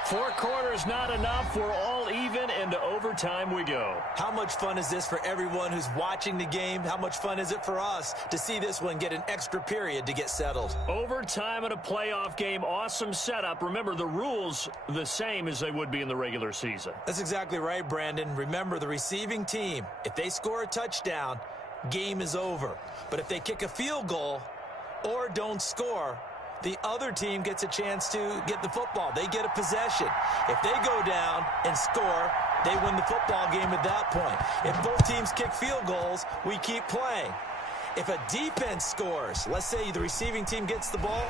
4 quarters not enough. We're all even, and to overtime we go. How much fun is this for everyone who's watching the game? How much fun is it for us to see this one get an extra period to get settled? Overtime in a playoff game, awesome setup. Remember, the rules the same as they would be in the regular season. That's exactly right, Brandon. Remember, the receiving team, if they score a touchdown, game is over. But if they kick a field goal or don't score, the other team gets a chance to get the football. They get a possession. If they go down and score, they win the football game at that point. If both teams kick field goals, we keep playing. If a defense scores, let's say the receiving team gets the ball,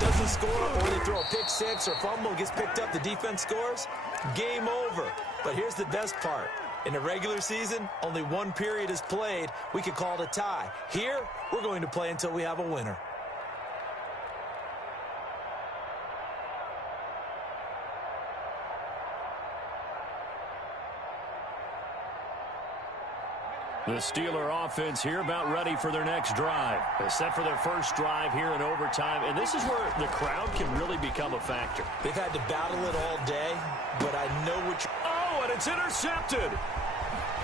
doesn't score, or they throw a pick six or fumble, gets picked up, the defense scores, game over. But here's the best part. In a regular season, only 1 period is played. We could call it a tie. Here, we're going to play until we have a winner. The Steeler offense here about ready for their next drive. They're set for their first drive here in overtime, and this is where the crowd can really become a factor. They've had to battle it all day, but I know what you're... Oh, and it's intercepted.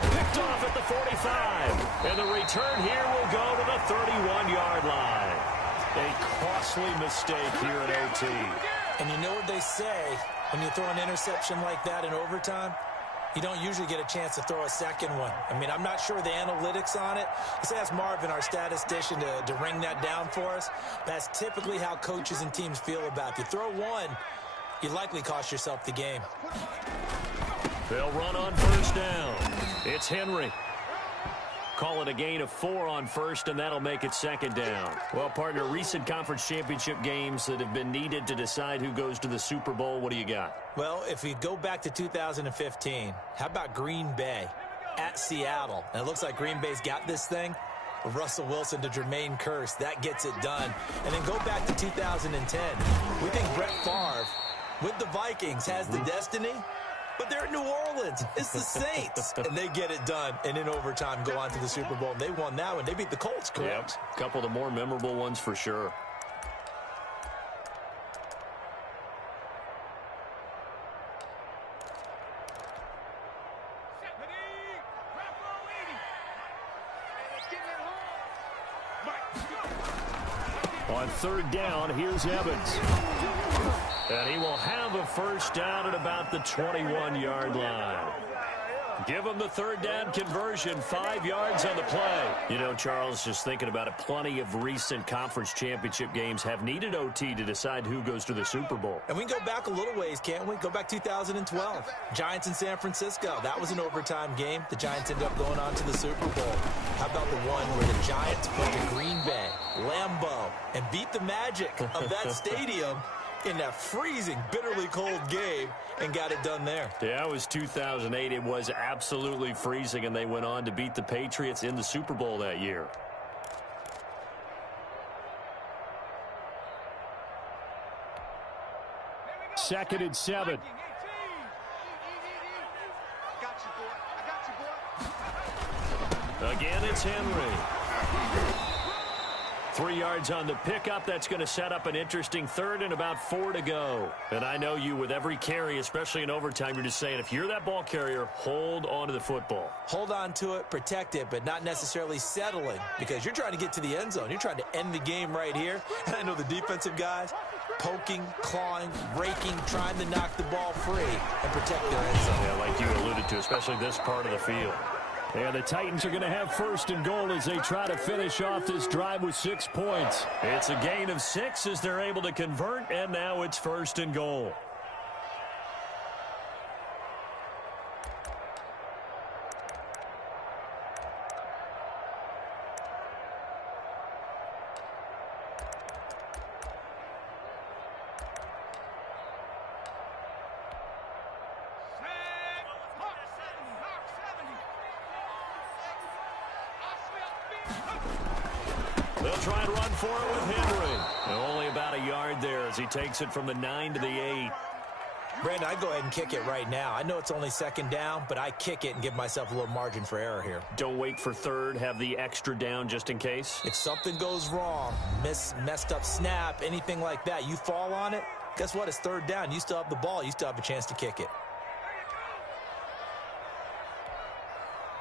Picked off at the 45. And the return here will go to the 31-yard line. A costly mistake here in OT. And you know what they say, when you throw an interception like that in overtime? You don't usually get a chance to throw a second one. I mean, I'm not sure the analytics on it. Let's ask Marvin, our statistician, to ring that down for us. That's typically how coaches and teams feel about it. If you throw one, you likely cost yourself the game. They'll run on first down. It's Henry. Call it a gain of 4 on first, and that'll make it second down. Well, partner, recent conference championship games that have been needed to decide who goes to the Super Bowl, what do you got? Well, if we go back to 2015, how about Green Bay at Seattle? And it looks like Green Bay's got this thing. Russell Wilson to Jermaine Kearse, that gets it done. And then go back to 2010. We think Brett Favre with the Vikings has the destiny, but they're in New Orleans. It's the Saints. And they get it done. And in overtime, go on to the Super Bowl. And they won that one. They beat the Colts, correct? Yep. A couple of the more memorable ones for sure. On third down, here's Evans. And he will have a first down at about the 21-yard line. Give him the third down conversion, 5 yards on the play. You know, Charles, just thinking about it, plenty of recent conference championship games have needed OT to decide who goes to the Super Bowl. And we can go back a little ways, can't we? Go back 2012. Giants in San Francisco. That was an overtime game. The Giants ended up going on to the Super Bowl. How about the one where the Giants went to Green Bay, Lambeau, and beat the magic of that stadium in that freezing, bitterly cold game and got it done there? Yeah, it was 2008. It was absolutely freezing, and they went on to beat the Patriots in the Super Bowl that year. Second and 7. Again, it's Henry. 3 yards on the pickup. That's going to set up an interesting third and about 4 to go. And I know you, with every carry, especially in overtime, you're just saying, if you're that ball carrier, hold on to the football. Hold on to it, protect it, but not necessarily settling, because you're trying to get to the end zone. You're trying to end the game right here. And I know the defensive guys poking, clawing, raking, trying to knock the ball free and protect their end zone. Yeah, like you alluded to, especially this part of the field. And the Titans are going to have first and goal as they try to finish off this drive with 6 points. It's a gain of 6 as they're able to convert, and now it's first and goal. They'll try and run for it with Henry. And only about a yard there as he takes it from the 9 to the 8. Brandon, I'd go ahead and kick it right now. I know it's only second down, but I kick it and give myself a little margin for error here. Don't wait for third. Have the extra down just in case. If something goes wrong, messed up snap, anything like that, you fall on it, guess what? It's third down. You still have the ball. You still have a chance to kick it.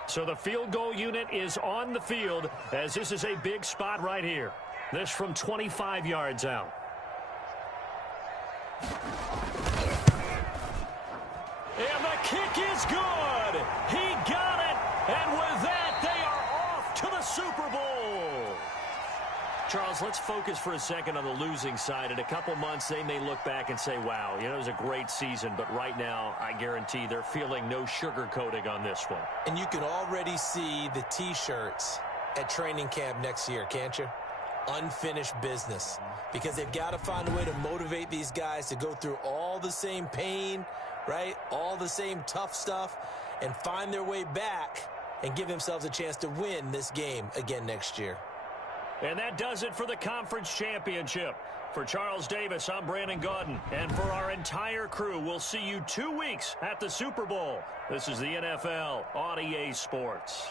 So the field goal unit is on the field as this is a big spot right here. This from 25 yards out. And the kick is good. He got it. And with that, they are off to the Super Bowl. Charles, let's focus for a second on the losing side. In a couple months, they may look back and say, wow, you know, it was a great season. But right now, I guarantee they're feeling no sugarcoating on this one. And you can already see the T-shirts at training camp next year, can't you? Unfinished business. Because they've got to find a way to motivate these guys to go through all the same pain, right? All the same tough stuff, and find their way back and give themselves a chance to win this game again next year. And that does it for the conference championship. For Charles Davis, I'm Brandon Gaudin. And for our entire crew, we'll see you 2 weeks at the Super Bowl. This is the NFL on EA Sports.